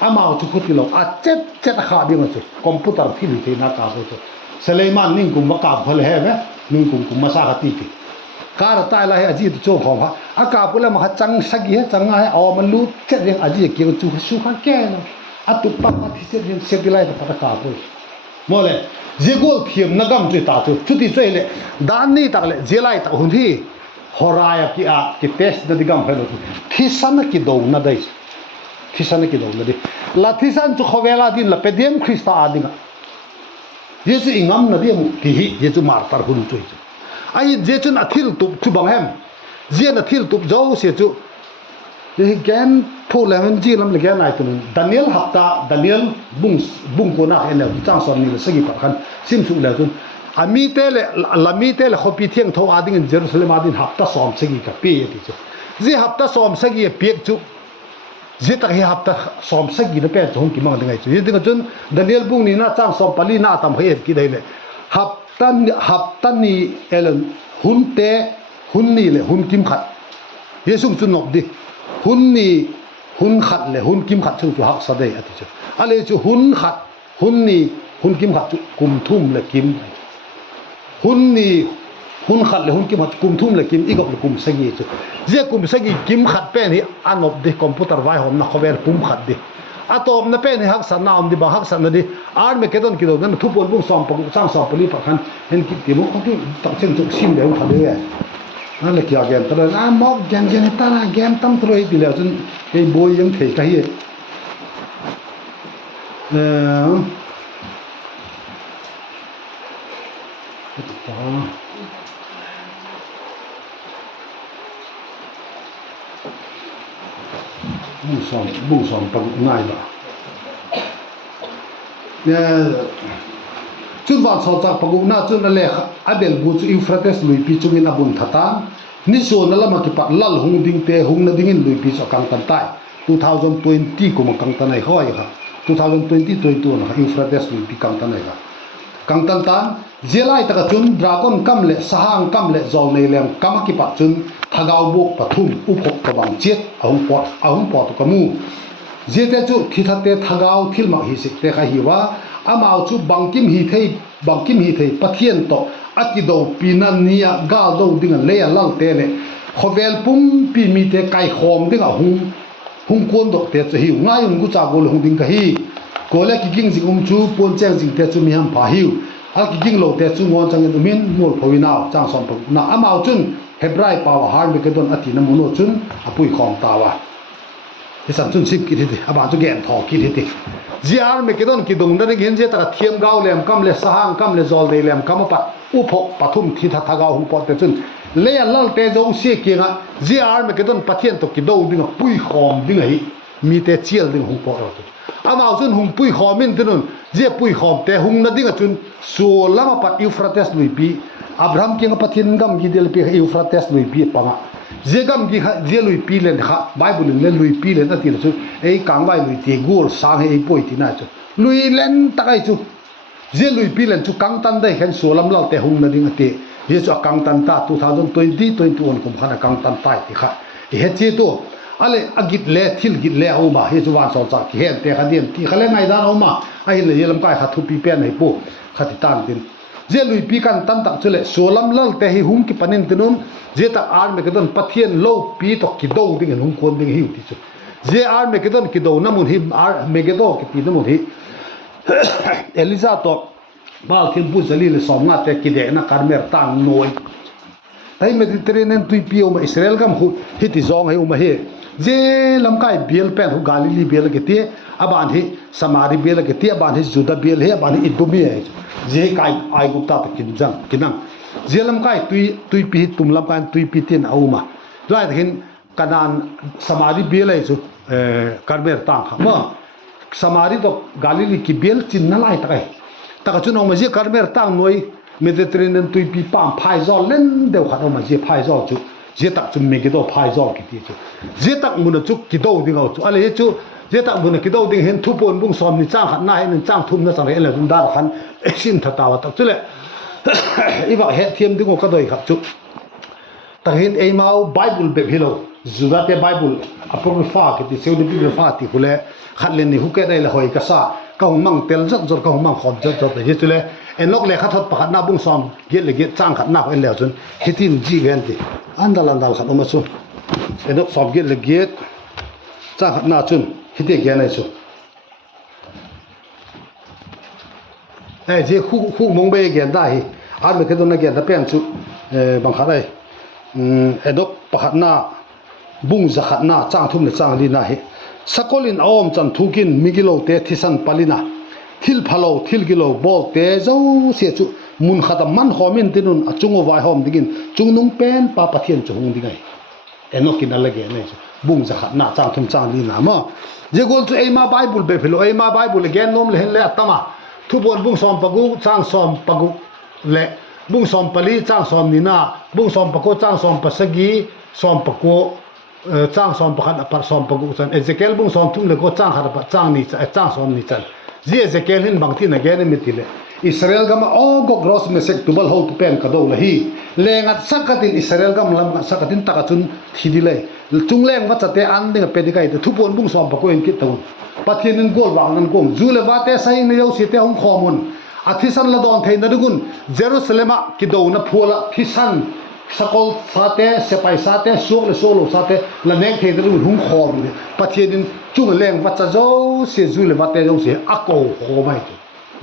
ama chu khut ki lo a chet kha bi ma chu computer phil te na ka ho chu Suleiman ning kum ka phal he be ning kum ma sa ka ti ki kar tai la he aji tu cho khom ha aka pula ma chang sagi he chang ha aw man lu chet jeng aji ki chu su kha ke no atu pa ma thi chet jeng satellite pa ka po mole jegol thiam nagam chu ta chu chuti choi le dan ni tak le jelai tak hun thi horaya ki test da digam phelo thi san ki do na dai thi san ki do na dai la thi san chu khowela din la pedem krista adinga yesu ingam na dem ki hi yesu mar tar hun choi ai je chun athil tu chu bang hem je na thil tu jo se chu le gen phu le han ji lam le gen ai tu Daniel hafta Daniel bung ko na en le chang son ni le sagi pa khan sim su le chun ami te le lami te le khopi thiang tho ading in Jerusalem adin hafta som sagi ka pe ti chu je hafta som sagi pe chu je tak hi hafta som sagi na pe chong ki mang ngai chu ye ding chun Daniel bung ni na chang som pali na tam he ki dai le hafta ni elen hun ni le hun kim khat yesung chun nok di hun khat le hun kim khat chu hak sa dei ati chu ale chu hun khat hun ni hun kim khat chu kum thum le kim hun khat le hun kim khat kum thum le kim igop le kum sagi chu je kum sagi kim khat pe ni anop de computer vai hom na khover pum khat de atom na pe ni hak san na om di ba hak san na di ar me kedon kido na thu pon bung som pong sang som poli pa khan hen ki ti mo ko tu tak chen chu sim le kha de นั่นแหละเกี่ยวกันตลอดมอกแกนตาแกนตั้มตลอดทีเดียวจนไอ้บอยยังเทกันยี่บุ้งสองปังง่ายละเนี่ยจุดวันสองจากปังง่ายจุดนั่นแหละอันเดลบูจูอินฟราเทสลุยปีจุกินอบุญทัตานนี่ส่วนนั่นละมาคิดปัดลัลหงดิ่งเตะหงนั่นดิ่งลุยปีสกังตันใต้2020ก็มากังตันไหนเขาไอ้ค่ะ2020นะอินฟราเทสลุยปีกังตันไหนค่ะกังตันตันเจลัยตะกจุนดราก้อนกัมเล่สหางกัมเล่จอลในเลี้ยงกัมกิปัดจุนทากาวบุกปฐุมอุปกกบังเจ็ดอาหุมปอตุกมูเจเตจุทิทัตเตทากาวทิลมาฮิสิกเตขหิวะอามาจุบังกิมฮิเทปะเทียนโตอัติโดปีนันเนียกาลโดดิ่งเลียลังเตเลขเวลปุ่มปีมีเตไก่หอมดิ่งหุงกวนดอกเตจะหิวง่ายกุจากุลหุงดิ่งกะฮีก็เลยกิงสิงจูปนแจ้งสิงเตจุมีฮัมพาหิวอักกิงโลเตจุงวนจังอุมินมูลพวินาวจังสอมปนาอามาจุนเฮบไรปาวฮาร์มิกดอนอตินมุโนจุนอปุยขอมตาวะที่สัมจุนสิบกิริติอาบาจุแกนทอกิริติจีอาร์มิกดอนกิดงนั่นเองเจตระเทียมกาวเลมกัมเลสหางกัมเลจอลเดเลมกัมปะอุปปฐุมทิทัทกาวหุปอเตจุนเลียลัลเตจงเสียกิงะจีอาร์มิกดอนปะเทียนตกิโดดิ่งปุยขอมดิ่งไอมีเตเชียลดิ่งหุปอเราอามาจุนหุงปุยขอมินตุนเจ้ปุยขอมเตหุงนั่นดิ่งจุนส่วนละมาปัดอิวฟราเตสลุยปีอับราฮัมกิงปะทินกัมกิเดลปีอิวฟราเตสลุยปีปังะเจกัมกิเจลุยปีเลนค่ะไบเบิลเลนลุยปีเลนนั่นที่จุไอ้กังไบลุยตีกูลสางให้ป่วยที่นั่นจุลุยเลนตะไคจุเจลุยปีเลนจุกังตันได้เห็นส่วนลำเล่าเตหุงนั่นดิ่งเตเจจุกังตันตา2020กุมภาพันธ์กังตันตายที่ค่ะเฮ็ดเจตัวอะไรอกิดเล่ทิลกิดเล่เอามาเฮจุวันสอนจากเห็นแต่ขันเดียนที่เขาเล่นไงด้านเอามาไอ้เลยลำกายขัดทุบปีเปียนให้ปูขัดติตันดินเจลุยปีกันตันตักจุเลส่วนลำเล่าแต่ให้หุ่มกิปันินตินุนเจตักอาร์เมกดอนปัทเทียนโลปีตกกิโดดิ่งหุ่มคนดิ่งหิวที่สุดเจอาร์เมกดอนกิโดน้ำมันหิอาร์เมกดอนกิปีน้ำมันหิเอลิซาโตบาลคินบุษลีเลสอมงาแต่กิเดนะการเมรตังโนยไอ้เมดิเตอร์เรเนียนตุยปีอุมาอิสราเอลกัมหุฮิติซองให้อุมาเฮเจลำกายเบียลเป็นหุกาลิลีเบียลกเตียอบานฮิสมารีเบียลกเตียอบานฮิจูดาเบียลเฮอบานฮิอิดุมีเฮเจกายไอกุตาตะกินจังกินังเจลำกายตุยปีตุมลำกายตุยปีเตียนเอามาไล่เห็นกันนานสมารีเบียลเลยจูการเมรตังค่ะว่าสมารีตกกาลิลีกิเบียลจินนั่นไล่ตะไคตะกจุนเอามาเจการเมรตังหน่วยเมดิเตอร์เรเนียนตุยปีปามพายจอลเล่นเดี๋ยวขัดเอามาเจพายจอลจูเจตักจุเมกิโดพายจอลกิตีจูเจตักมุนจุกิโดดิ่งเอาจูอะไรจูเจตักมุนกิโดดิ่งเห็นทุบปนบุ้งซ้อมนี่จ้างขัดหน้าให้หนึ่งจ้างทุ่มนั่นสังเกตเลยจุนดาขันชินทัตตาวตักจุเลยอีว่าเฮเทียมดิ่งเอาก็โดยครับจูแต่เห็นไอ้มาไบเบิลแบบฮิโลจุดาเตไบเบิลอัปโปรฟ้ากิตีเซลล์บิบฟ้าที่คุเล่ขัดเลนนี่หุกเกได้ละหอยกษาก็หุ่มังเตลจัดจดก็หุ่มังขอดจัดแต่เฮจุเลยเอ็นล็อกเลยขัดทัดปะขัดหน้าบุ้งซ้อมเยอะเลยเยอะจ้างขัดหน้าเอ็นแล้วจนเฮตินจีกันตีอันดัลขัดออกมาจุนเอ็นล็อกซ้อมเยอะเลยเยอะจ้างขัดหน้าจุนเฮติกันไอ้จุนไอ้เจ้าคู่มงเบย์กันได้อาร์เมกดอนกันได้เป็นจุบางขัดได้เอ็นล็อกปะขัดหน้าบุ้งจะขัดหน้าจ้างทุ่มเลยจ้างลีน่าเฮสกอลินออมจันทุกินมิกิโลเตทิสันปาลินาทิลพาโลทิลกิโลบอลเตเจ้าเสียจุมุนขัดมันหอมินตินุนจุงเอาไว้หอมดิกินจุงนุ่งเป็นปาปะเทียนจุงดิไงเอ็นกินอะไรกันเนี่ยบุ้งจะขัดหน้าจ้างทุ่มจ้างลีน่ามาเจ้ากูจะไอ้มาไบเบิลเบฟโลไอ้มาไบเบิลแกนนมเลยเห็นเลยตั้มมาทุบวนบุ้งซ้อมปะกุจ้างซ้อมปะกุเละบุ้งซ้อมปะลีจ้างซ้อมนีน่าบุ้งซ้อมปะกุจ้างซ้อมปะสกีซ้อมปะกุจ้างซ้อมปะขันปัดซ้อมปะกุจันเอเจเกลบุ้งซ้อมทุ่มเลยก็จ้างขัดปัดจ้างนี่จ้างซ้อมนี่จันเจเจเกลเห็นบางที่นักเรียนไม่ติเลยอิสราเอลก็มาโอ้ก็กรอสเมสกตุบัลฮูตุเป็นกระโดดเลยแรงอัดสักกตินอิสราเอลก็มาลำสักกตินตะกจุนทีดีเลยจุงแรงวัดจะเตะอันเดียวเป็นยังไงแต่ทุบวนบุ้งซ้อมปะกุเองคิดตัวปะเทียนกอลวางนั่นกงจูเลวาเตใส่ในยาวเสียเตะหงข้อมูลอาทิสันละดอนเทนนั่นกุนเยรูซาเล็มกิโดนับพัวละทิสันสกอลซาเตเซปายซาเตสุกเลโซโลซาเตละเนกเทนนั่นกุนหงข้อมูลปะเทียนจุงแรงวัดจะเจ้าเสียจูเลวาเตเจ้าเสียอักโกโหไม่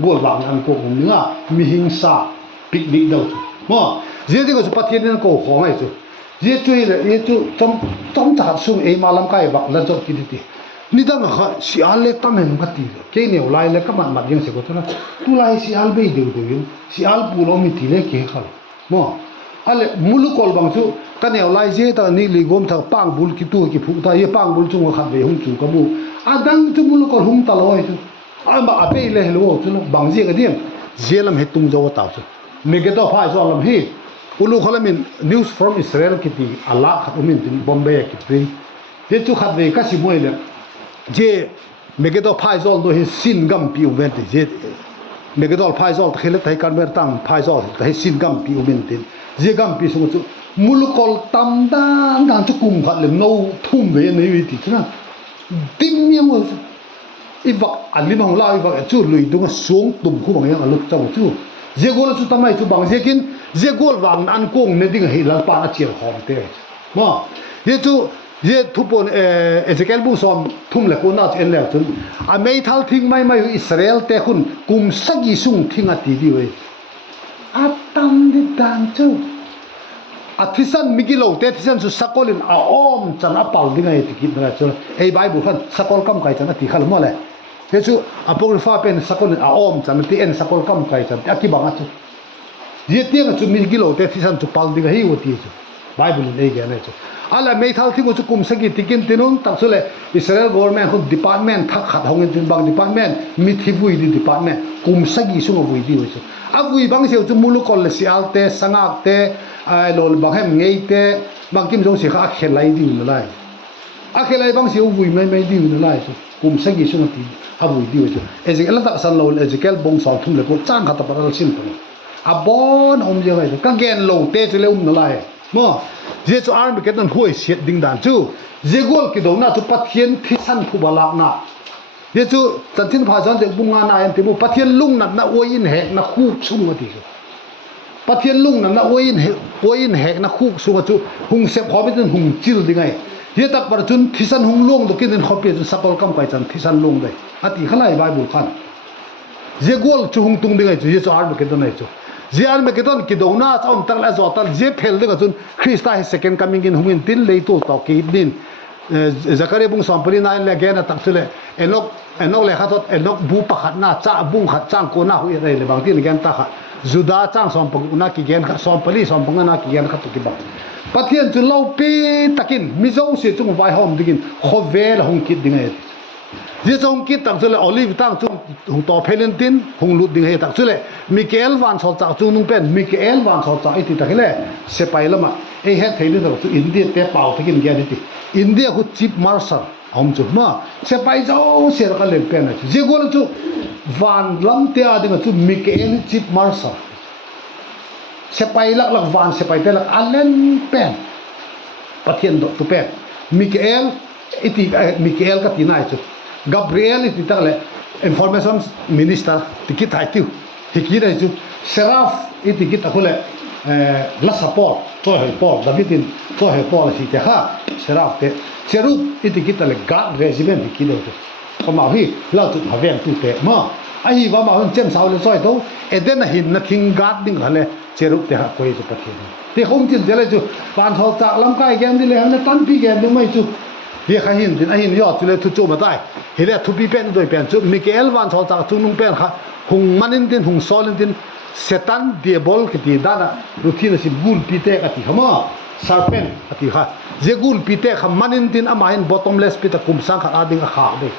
กอลวางนั่นกงเนื้อมีหิงซาปิกนิกเดาจูมั่วเจดีก็จะปะเทียนนั่นโกโหไม่จู ye chu ye chu chom cha sung e malam kai bak la jo ki ti ni dang ha si ale tam hen ka ti ke ne lai le ka mat yang se ko na tu lai si al be de de si al pu lo mi ti le ke khal mo ale mulu kol bang chu ka ne lai je ta ni li gom tha pang bul ki tu ki phu ta ye pang bul chung khat be hung chu ka mu adang chu mulu kol hum ta lo chu amba ape le lo chu bang je ka diem jelam he tung jo ta chu megedo phai zo lam hi ulu khalamin news from Israel kiti Allah khamin tin Bombay kiti te chu khat ve ka si moi le je megedo phai zo do hi sin gam pi uven te je megedo phai zo khile thai kan ber tang phai zo thai sin gam pi uven tin je gam pi su chu mulukol tam dan dan chu kum khat le no thum ve nei wi ti na dim mi mo iwak alimang la iwak chu lui dung sung tum khu bang yang aluk chaw chu je gol chu tamai chu bang je kin je gol wang an kong ne ding hi lal pa na chial khom te ma ye chu ye thupon Ezekiel bu som thum le ko na chen le chun a mei thal thing mai mai Israel te khun kum sagi sung thing a ti di we atam di dan chu athisan migilo te thisan su sakolin a om chan apal dingai ti kit na chu ei bible khan sakol kam kai chan ti khal mo le he chu apocrypha pen sakolin a om chan ti en sakol kam kai chan ti banga chu ye tiang chu migilo te thisan chu pal dingai hi wo ti chu bible nei ge na chu ala mei thal thing chu kum sagi tikin tinun tak chu le Israel government khu department thak khat hongin tin bang department mi thivui di department kum sagi su ngoi di chu avui bang se chu mulukol le sial te sangak te ai lol bang hem ngei te bang kim jong si kha khelai di na lai a khelai bang si uvui mai mai di na lai chu kum sagi su ngati avui di chu Ezekiel ta san lol Ezekiel bong saw thum le ko chang kha ta paral sin ko a bon om je lai ka gen lo te chu le na lai mo je chu army ket nan huai siat ding dan chu je gol ki do na chu pathian thi san phu balak na ye chu chantin pha jan je bunga na en timu pathian lung na na oin he na khu chung ati pathian lung na na oin he na khu su chu hung sep hobitin hung chil dingai ye tak par chun thisan hung long do kin khopi chu sapol kam kai chan thisan long dai ati khalai bible khan je gol chu hung tung dingai chu ye chu army ket nai chu ziar me keton ki dona chom tar la zo tar je phel de chun Christa his second coming in humin tin le to ki din Zakaria bung sampali na le ge na tak chule enok le khatot enok bu pakhat na cha bung khat chang ko na hui re le bang tin gen ta kha juda chang sompang una ki gen kha sompali sompang na ki gen kha tu ki bang pathian chu lo pi takin mizo se chung vai hom digin khovel hong kit dingai je chong kit tak chule olive tang chung hung to phelentin hung lut ding he tak chule Michael van so cha chu nung pen Michael van so cha iti takile se pai lama e he theile da chu India te pau takin ge ni ti India khu chief marshal om chu ma se pai zo se ka le pen je gol chu van lam te a ding chu Michael chief marshal se pai lak van se pai te lak alen pen pathian do tu pen Michael iti Michael ka tinai chu Gabriel iti takle information minister tikit haitiu hikira chu seraf iti kita khule la support to he por davidin to he por si te ha seraf te serup iti kita le guard regiment hikilo to ma hi la tu haveng tu te ma ai wa ma chen sao le soi to eden hin na thing guard ding hale serup te ha koi chu pathe te khom tin jele chu pan tho chak lam kai gem di le han tan pi gem ding mai chu ye kha hin din a hin yo chu le thu chu ma tai hele thu pi pen doi pen chu Michael van so cha chu nung pen kha hung manin tin hung solin tin setan diabol ki ti dana ruthina si gul pi te ka ti khama serpent ati kha je gul pi te kha manin tin ama hin bottomless pi ta kum sang kha ading a kha de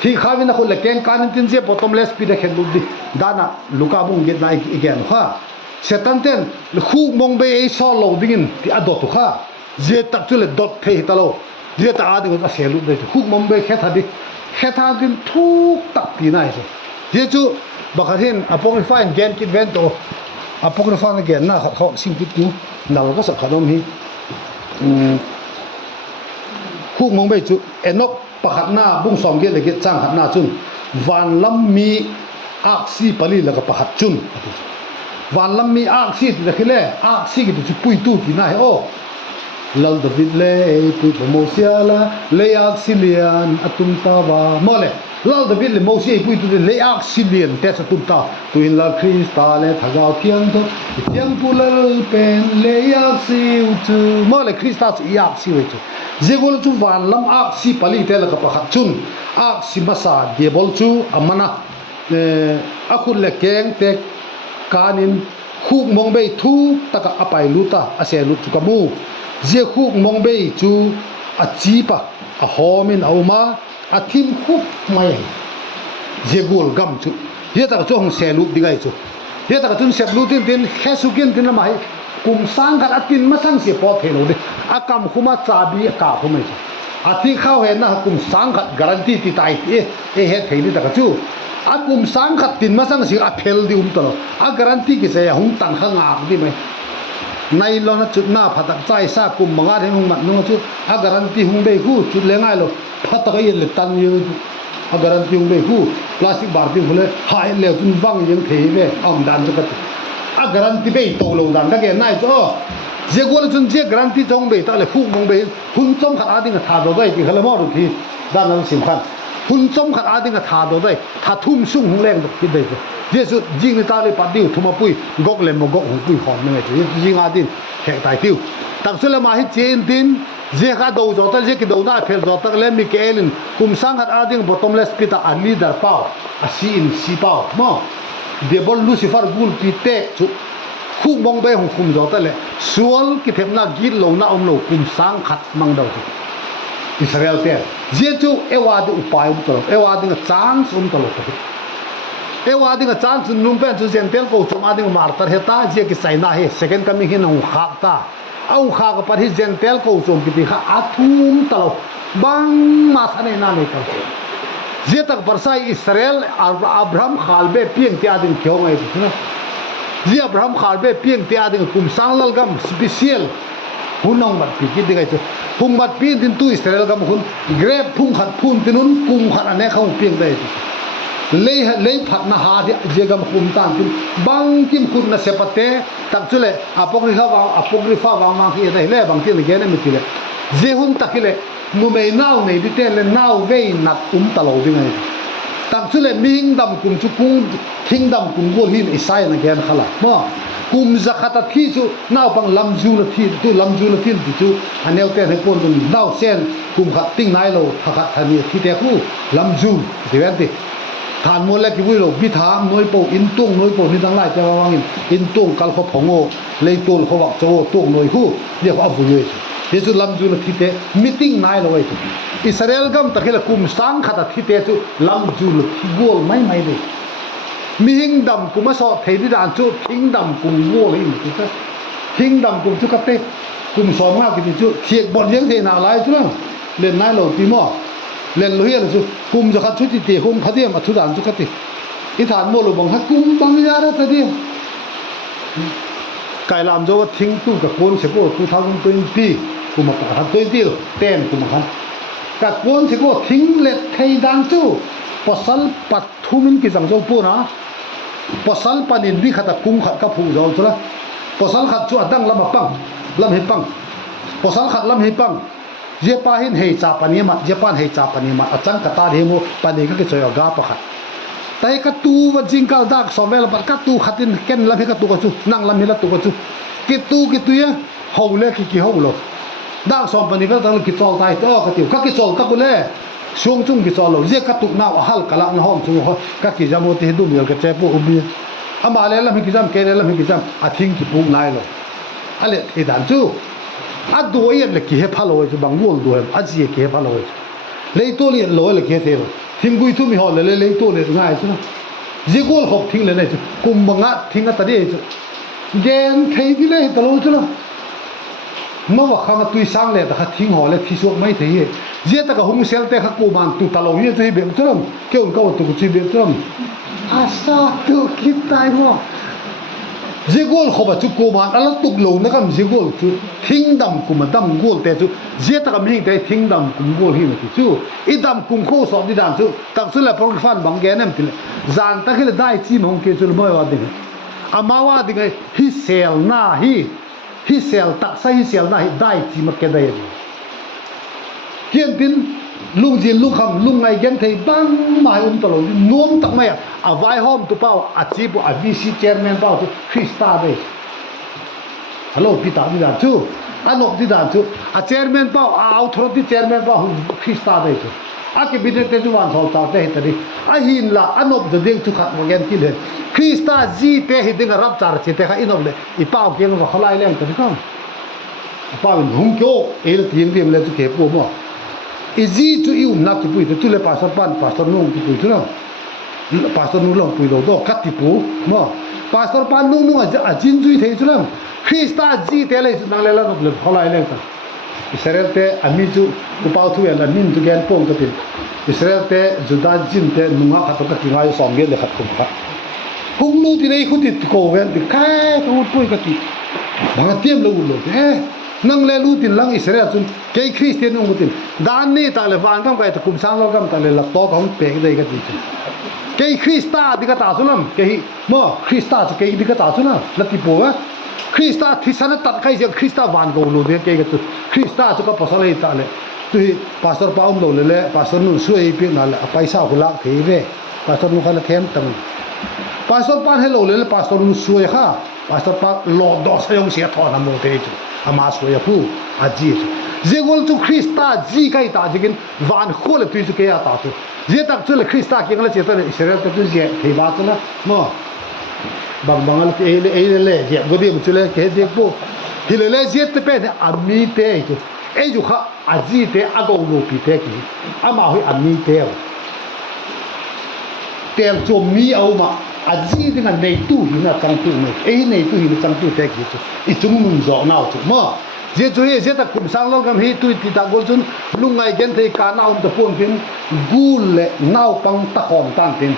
thi kha win ko le ken kan tin je bottomless pi de khen lu di dana luka bung get na again kha setan ten khu mong be e so lo dingin ti adot tu kha je tak chu le dot the talo je ta ading a selu de khu mong be khe thadi khetha din thuk tak ti nai so je chu bakharin apocrypha gen kit vento apocrypha gen na kho sing kit tu nal ka sa khadom hi khu mong be chu enok pakhat na bung som ge le ge chang khat na chun van lam mi aksi pali la ka pakhat chun van lam mi aksi ti la khile aksi ki chu pui tu ti na he o lal david le pu mosia la le aksilian atum tawa mole lao da bit le mo si pui tu le ak silian te sa tum ta tu in la krista le thagao thiang tho thiang pu la pen le ak si chu mo le krista chi ak si we chu jegol chu van lam ak si pali te la ka pakhat chun ak si masa debol chu amana akul le keng te kanin khuk mong bei thu taka apai luta ase lut chu kamu je khuk mong bei chu a chi pa a homin auma a thim khuk mai je gol gam chu ye ta chu hong se lu digai chu ye ta chun se lu tin tin khesukin tin mai kum sang khat atin ma sang se po thelo de akam khuma chabi ka khumai chu a thi khau he na kum sang khat guarantee ti tai e he theini ta chu akum sang khat tin ma sang si a phel di to a guarantee ki se hung tang kha nga di mai nai lo na chut na phatak chai sa kum manga the hung mat no chu a guarantee hung be ku chut le ngai lo phatak ye le tan ye a guarantee hung be ku plastic bar ti phule hai le chun bang yeng thei be ong dan chu ka a guarantee be to lo dan da ge nai cho je gol chun je guarantee chong be ta le khu mong be hun chom khat a ding tha do dai ki khala mo ru thi dan nan sim khan hun chom khat a ding tha do dai tha thum sung hung leng ki dai jesu jing ni ta le pa diu thuma pui gok le mo gok hu pui khom ne ngai jing a din khek tai tiu tak sula ma hi chen tin je kha do zo ta je ki do na phel zo tak le mi kelin kum sang khat a ding bottomless pit a leader pau a si in si pau mo de bol lucifer gul pi te chu khu mong be hung kum zo ta le sual ki thep na git lo na om lo kum sang khat mang do Israel te je chu ewa de upai um to ewa ding chance um to lo ewa ding chance num pen chu sentel ko chuma ding martar heta je ki saina he second coming hin hu khak ta au kha ka par hi sentel ko chum ki kha athum talo bang ma thane na ne ka je tak barsai Israel Abraham khalbe pieng ti adin khyo ngai na je Abraham khalbe pieng ti adin kum sanglal gam special hunong mat pi ki digai chu pung mat pi din tu Israel gam hun grab phung khat phun tinun kum khat ane khau pieng dai lei phat na ha je gam kum tan tin bang kim khut na sepate tak chule apokrifa wa ma ki dai le bang tin ge ne mi ti le je hun takile nu mei nau nei di te le nau ve nat talo ding ai tak chule ming dam kum chu kung kingdom kum gol hin isai na gen khala mo kum zakhata thi chu naw pang lamju la thi tu lamju la thi chu aneu te ne pon dun naw sen kum khat ting nai lo thakhat thani thi te ku lamju dewen ti than mo le ki bui lo bi tha noi po in tung noi po ni dang lai cha wang in tung kal kho phongo lei tul kho wak cho tung noi hu ye kho abu ye yesu lamju la thi te meeting nai lo wai Israel gam takhila kum sang khata thi te chu lamju la thi gol mai de Kingdom kuma so thei di dan chu kingdom kum wo le in ta kingdom kum chu ka te kum so ma ki chu thiek bon yeng the na lai chu len nai lo ti mo len lo hian chu kum ja khat chu ti te hum khadem athu dan chu ka ti I than mo lo bang ha kum bang ya ra ta di kai lam jo thing tu ka kon se ko 2020 kum pa ha 20 10 kum ha ka kon se ko thing le thei dan chu pasal pathumin ki jang jo pu na pasal panin bi khata kum khat ka phu zo chula pasal khat chu adang lam pang lam he pang pasal khat lam he pang je pa hin he cha pani ma japan he cha pani ma achang ka ta he mo pani ka ke choy ga pa khat tai ka tu wa jingkal dak somel par ka tu khatin ken lam he ka tu ko chu nang lam he la tu ko chu ki tu ya hole ki holo dak som pani ka dang ki chol tai to ka ti ka ki chol ka ku le sung chung ki cholo je ka tu na hal kala na hom chu ka ki jamo te du mi ka che pu ubi ama le lam ki jam ke le lam ki jam a thing ki pu nai lo ale e dan chu a do ye le ki he phalo chu bang wol do a ji ke phalo le to le lo le ke te thing gui tu mi ho le to le ngai chu je gol hop thing le ne chu kum manga thing a ta de chu gen thei di le ta lo chu no wa khang tui sang le ta thing ho le thi suak mai thei je ta ka hung sel te kha ko man tu ta lo ye chu be chu ke un ka tu chu be chu asa tu ki tai mo je gol kho ba chu ko man ala tuk lo na kam je gol chu thing dam kum dam gol te chu je ta ka mi te thing dam kum gol hi na chu I dam kum kho so di dan chu tak chu la por fan bang ge nem ti zan ta khile dai chi mong ke chu mo wa ding amawa ding hi sel na hi sel ta sai sel na hi dai chi ma ke dai hian tin ลุงจีนลุงคำลุงไงแกนไทยบังมาตลอดน้อมตักไม่อะไว้ห้อมตัวเป้าอาชีพอาวีซีเชร์แมนเป้าตัวคริสตาเดฮัลโหลพี่ตาดีด่านชูอันนบดีด่านชูอาเชร์แมนเป้าเอาทรที่เชร์แมนเป้าคริสตาเดชูอาเก็บบิดเตจุวันสาวตาเตหิตรีอาหินละอันนบจะเด้งทุกขัดมาแกนกิเลนคริสตาจีเตหิดึงรับจาร์เจเตข้าอินนบเลยอีเป้าเกี่ยงกับเขาไล่เลี้ยงกันที่เขาเป้าเป็นหุ่นโจ้เอลทีมเดียมเลยจะเก็บปูมั่วอีจีจูอิวนักที่ปุยตัวเล็กภาษาปันภาษานุ่งที่ปุยตัวนั้นภาษานุ่งลงปุยโลดกัดที่ปูมั่วภาษาปันนุ่งอาจินจุยเทจุนั้นคริสต์จีเตเลยนั่งเล่นแล้วเลยเขาไล่เล่นกันอิสราเอลเตอามิจูกุปาวทุเอลนินตุแกนปงกันที่อิสราเอลเตจุดาจินเตนุ่งขัดตัวกินไอ้สองเดือนเลยขัดตัวขัดหุ่นลูที่ไหนขุดติดโกเวนติดแค่เขาปุยกันที่บางทีมเราหุ่นลูนั่งเล่ลูตินลังอิสราเอลจนเกย์คริสเตียนนุ่งตินด้านนี้ตาเลวานกำไปตะคุมสร้างโลกำตาเลลักโตของเปกได้กันที่เกย์คริสต์ดิกตาสุนัมเกย์มั่วคริสต์จะเกย์ดิกตาสุนัมลัทธิปัวคริสต์ที่สันตัดใครจะคริสต์วานกูรู้เดียเกย์กันคริสต์จะก็ภาษาเลยตาเลตุยภาษาป้าอุ้มโลเลยภาษานุ่นช่วยเพียงนั่นแหละไปสาวกุลักเทเวภาษานุ่นเขาละเข้มตั้งภาษาป้าให้โลเลยภาษานุ่นช่วยข้าภาษาป้าหลอดดอกสยองเสียทอดน้ำโมเตจูอามาสวยผู้อาจีจูเจ้าคนจูคริสต์จีใครตาจิกินวันโคเลตุยจูเกียตาจูเจ้าตักจูเลคริสต์กินเลยเจ้าตัวอิสราเอลตัวเจ้าเทบาตุนะมั่วบางเลยเลยเจ้าก็ดีมันจูเลเกเด็กผู้ที่เลยเจ้าตัวเป็นอามีเตจูจูข้าอาจีเตอากงลูปีเตกีอามาหุยอามีเตอเตลจมมีเอามาอาจีdenganในตู้หินจังตู้เนี่ยในตู้หินจังตู้เตกิจูอีจุงมุนจอกน่าวจูมั่วเจ้าตัวเจ้าตะคุมสังโลกำฮีตุยติตากอลจุนลุงไงเกนเทกาน่าวตะปนพินกูเลน่าวปังตะขอมตันพิน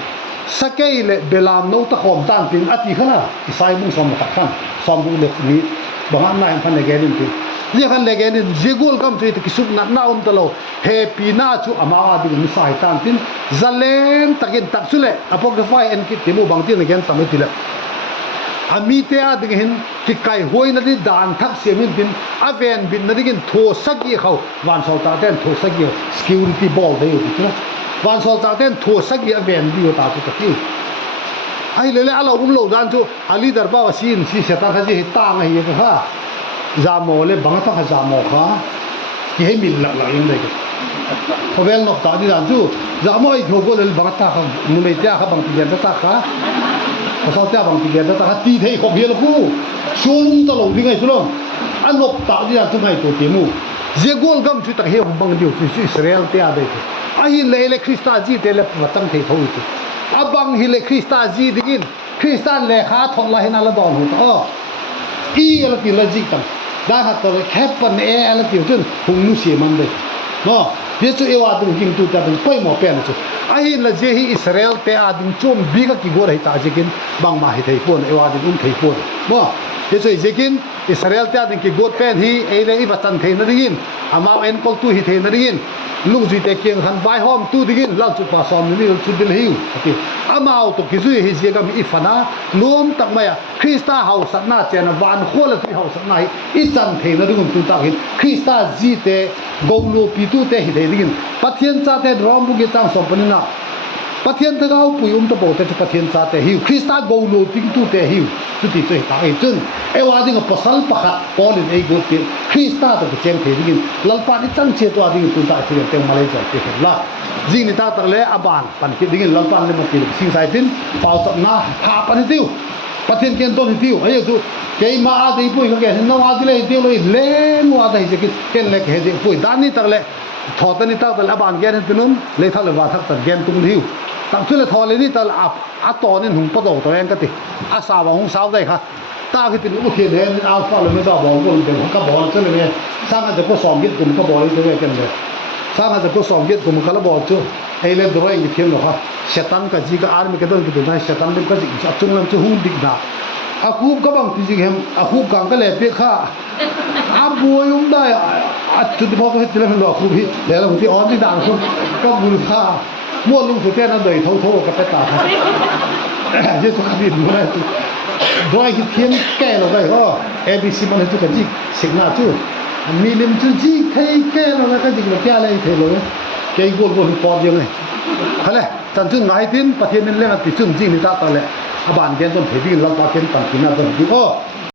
สเกยเลเบลามน่าวตะขอมตันพินอติขนาอิสายมุงสมขัดขันสมบุเลนี้บางอันนายพันเลเกนินพินเจ้าพันเลเกนินเจ้ากูลกำตุยตะกิสุกน่าวตะโลเฮปีน่าจูอามาอาดิมิสายตันพินจัเลนตะกินตักสุเลอพอกไฟเอ็นกิติมูบางทีนเกนสมัยติเลอามีเตอาดิกินที่ไก่หวยนั่นดิด่านทักเสียมินบินอาเวนบินนั่นดิกินโทสักยี่เขาวันสอตาเต้นโทสักยี่สกิลที่บอลได้อยู่ที่นั่นวันสอตาเต้นโทสักยี่อาเวนดีอยู่ตาสุดที่ไอ้เรื่องอะไรอุ้มโลดานจูอาลีดาร์บ้าซีนซีเสตาขจีตั้งไอ้ยังค่ะจามโมเลบังต้องขจามโมค่ะที่ให้มิลละยังได้กันพอเวลนกตาดีดานจูจามโมอีกหัวก็เลยบังตาค่ะมุเลยเจ้าค่ะบังตีเย็นตาค่ะภาษาเจ้าบางทีแกแต่ถ้าตีเทของเฮียลูกช่วงตลอดยังไงสุดเลยอันนบตาที่จะทุ่งให้ตัวเตมูเจ้ากูกำชุดตะเฮียผมบังเดียวที่อิสราเอลเตียได้ไอ้เล่คริสต์จีเตเล่ประจังเทเขาอีกอาบังฮิเลคริสต์จีดิกินคริสต์เล่ขาทองละเห็นอะไรดอนหัวอ๋ออีอะไรที่ละจิกันได้หัดตัวแคปปันอะไรที่จนหงนุเสียมันเลยเนาะเดี๋ยวจู่เอวาดึงกินตัวแต่เป็นไปหมอเป็นจู่ไอ้ละเจฮีอิสราเอลเตอาดึงโจมบีก็กี่กัวให้ตาจิกินบางมาให้ไทยปนเอวาดึงไทยปนเนาะเดี๋ยวจู่จิกินอิสราเอลเตอาดึงกี่กัวเป็นฮีเอเลอีบัตันไทยนั่นดินอามาเอ็นกอลตู้ฮีไทยนั่นดินลุงจุดเตกียงขันไฟหอมตู้ดินเล่าจุดภาษานี่จุดเดลฮิวโอเคอามาเอาตัวกิจุยฮิเซียกับอีฟันะล้มตักมาคริสต์เฮาสัตนาเจนวันโคลที่เฮาสัตนาอีจันเทนั่นดินตุตักหินคริสต์จีเตกงโลปีตุเตฮิเดดินปัทยันจ่าเตรอมบุกิจังสมปนินะปัทยันตะก้าวปุยตะโบเตจุปัทยันจ่าเตฮิวคริสต์กงโลปิงตุเตฮิวจุดที่ตัวตาเอจุนเอวาดิงปัสสัลปะขะปอลินเอโกติคริสต์ตะเจงเทดินลัลปานิตังเชตัวดิงตุตาเชียเตงมาเลจ่าเตหิละจิงนิตาตะเลอาบานปันคิดดิงลัลปานเลมาติสิงไซตินปาวตนาพาปันติวปัทยันเกนต้นติวไอ้จุเกยมาอาดิปุยก็แกนอาดิเลยติวเลยเลมัวอาดิจะกินเกนเล็กเฮดิปุยด้านนี้ตะเลทอตันนี่ตะเลอาบานแกนตินุนเลยทะเลวาทักตะแกนตุงทิวตั้งชื่อเลยทอเลยนี่ตะอับอัตโตนี่หุงปะโตตัวเองก็ติอาสาวหุงสาวได้ค่ะตาคือติโอเคเดนอัลฟาเลยไม่ต้องบอกว่าเดี๋ยวก็บอกชื่อเลยสร้างจะก็สองยึดกลุ่มก็บอกเลยตัวเองกันเลยสร้างจะก็สองยึดกลุ่มก็แล้วบอกจู่ไอ้เรื่องตัวเองที่เขียนหรอครับเชตันก็จีก็อาร์มีก็ต้องกินได้เชตันเรื่องก็จีจับจุงนั้นจะหุ่นดิกดาอาคูบก็บางทีจริงๆอาคูบกังก็เลยเพี้ยข้าอาบัวยุ่งได้จุดที่พ่อก็เห็นที่แล้วมันหลอกคูพี่แล้วบางทีอ่อนที่ด่างคุณก็บุญค่าม้วนลุงสุดแค่นั้นเลยเท่าๆกับไปตาครับเยอะสุดที่ดูได้ดอยที่เทียนแก่เราได้ก็เอบีซีมันจุดกันจีสิงหน้าจู่มีลิมจู่จีใครแก่เราได้ก็จีกับแก่อะไรเท่าเลย cái gol gol pot yang này hay là chẳng chừng ngày tin phát hiện nên là tí chừng gì người ta ta lệ à bạn cái con thấy đi làm ta kiến tạm kiến là tầm đi ô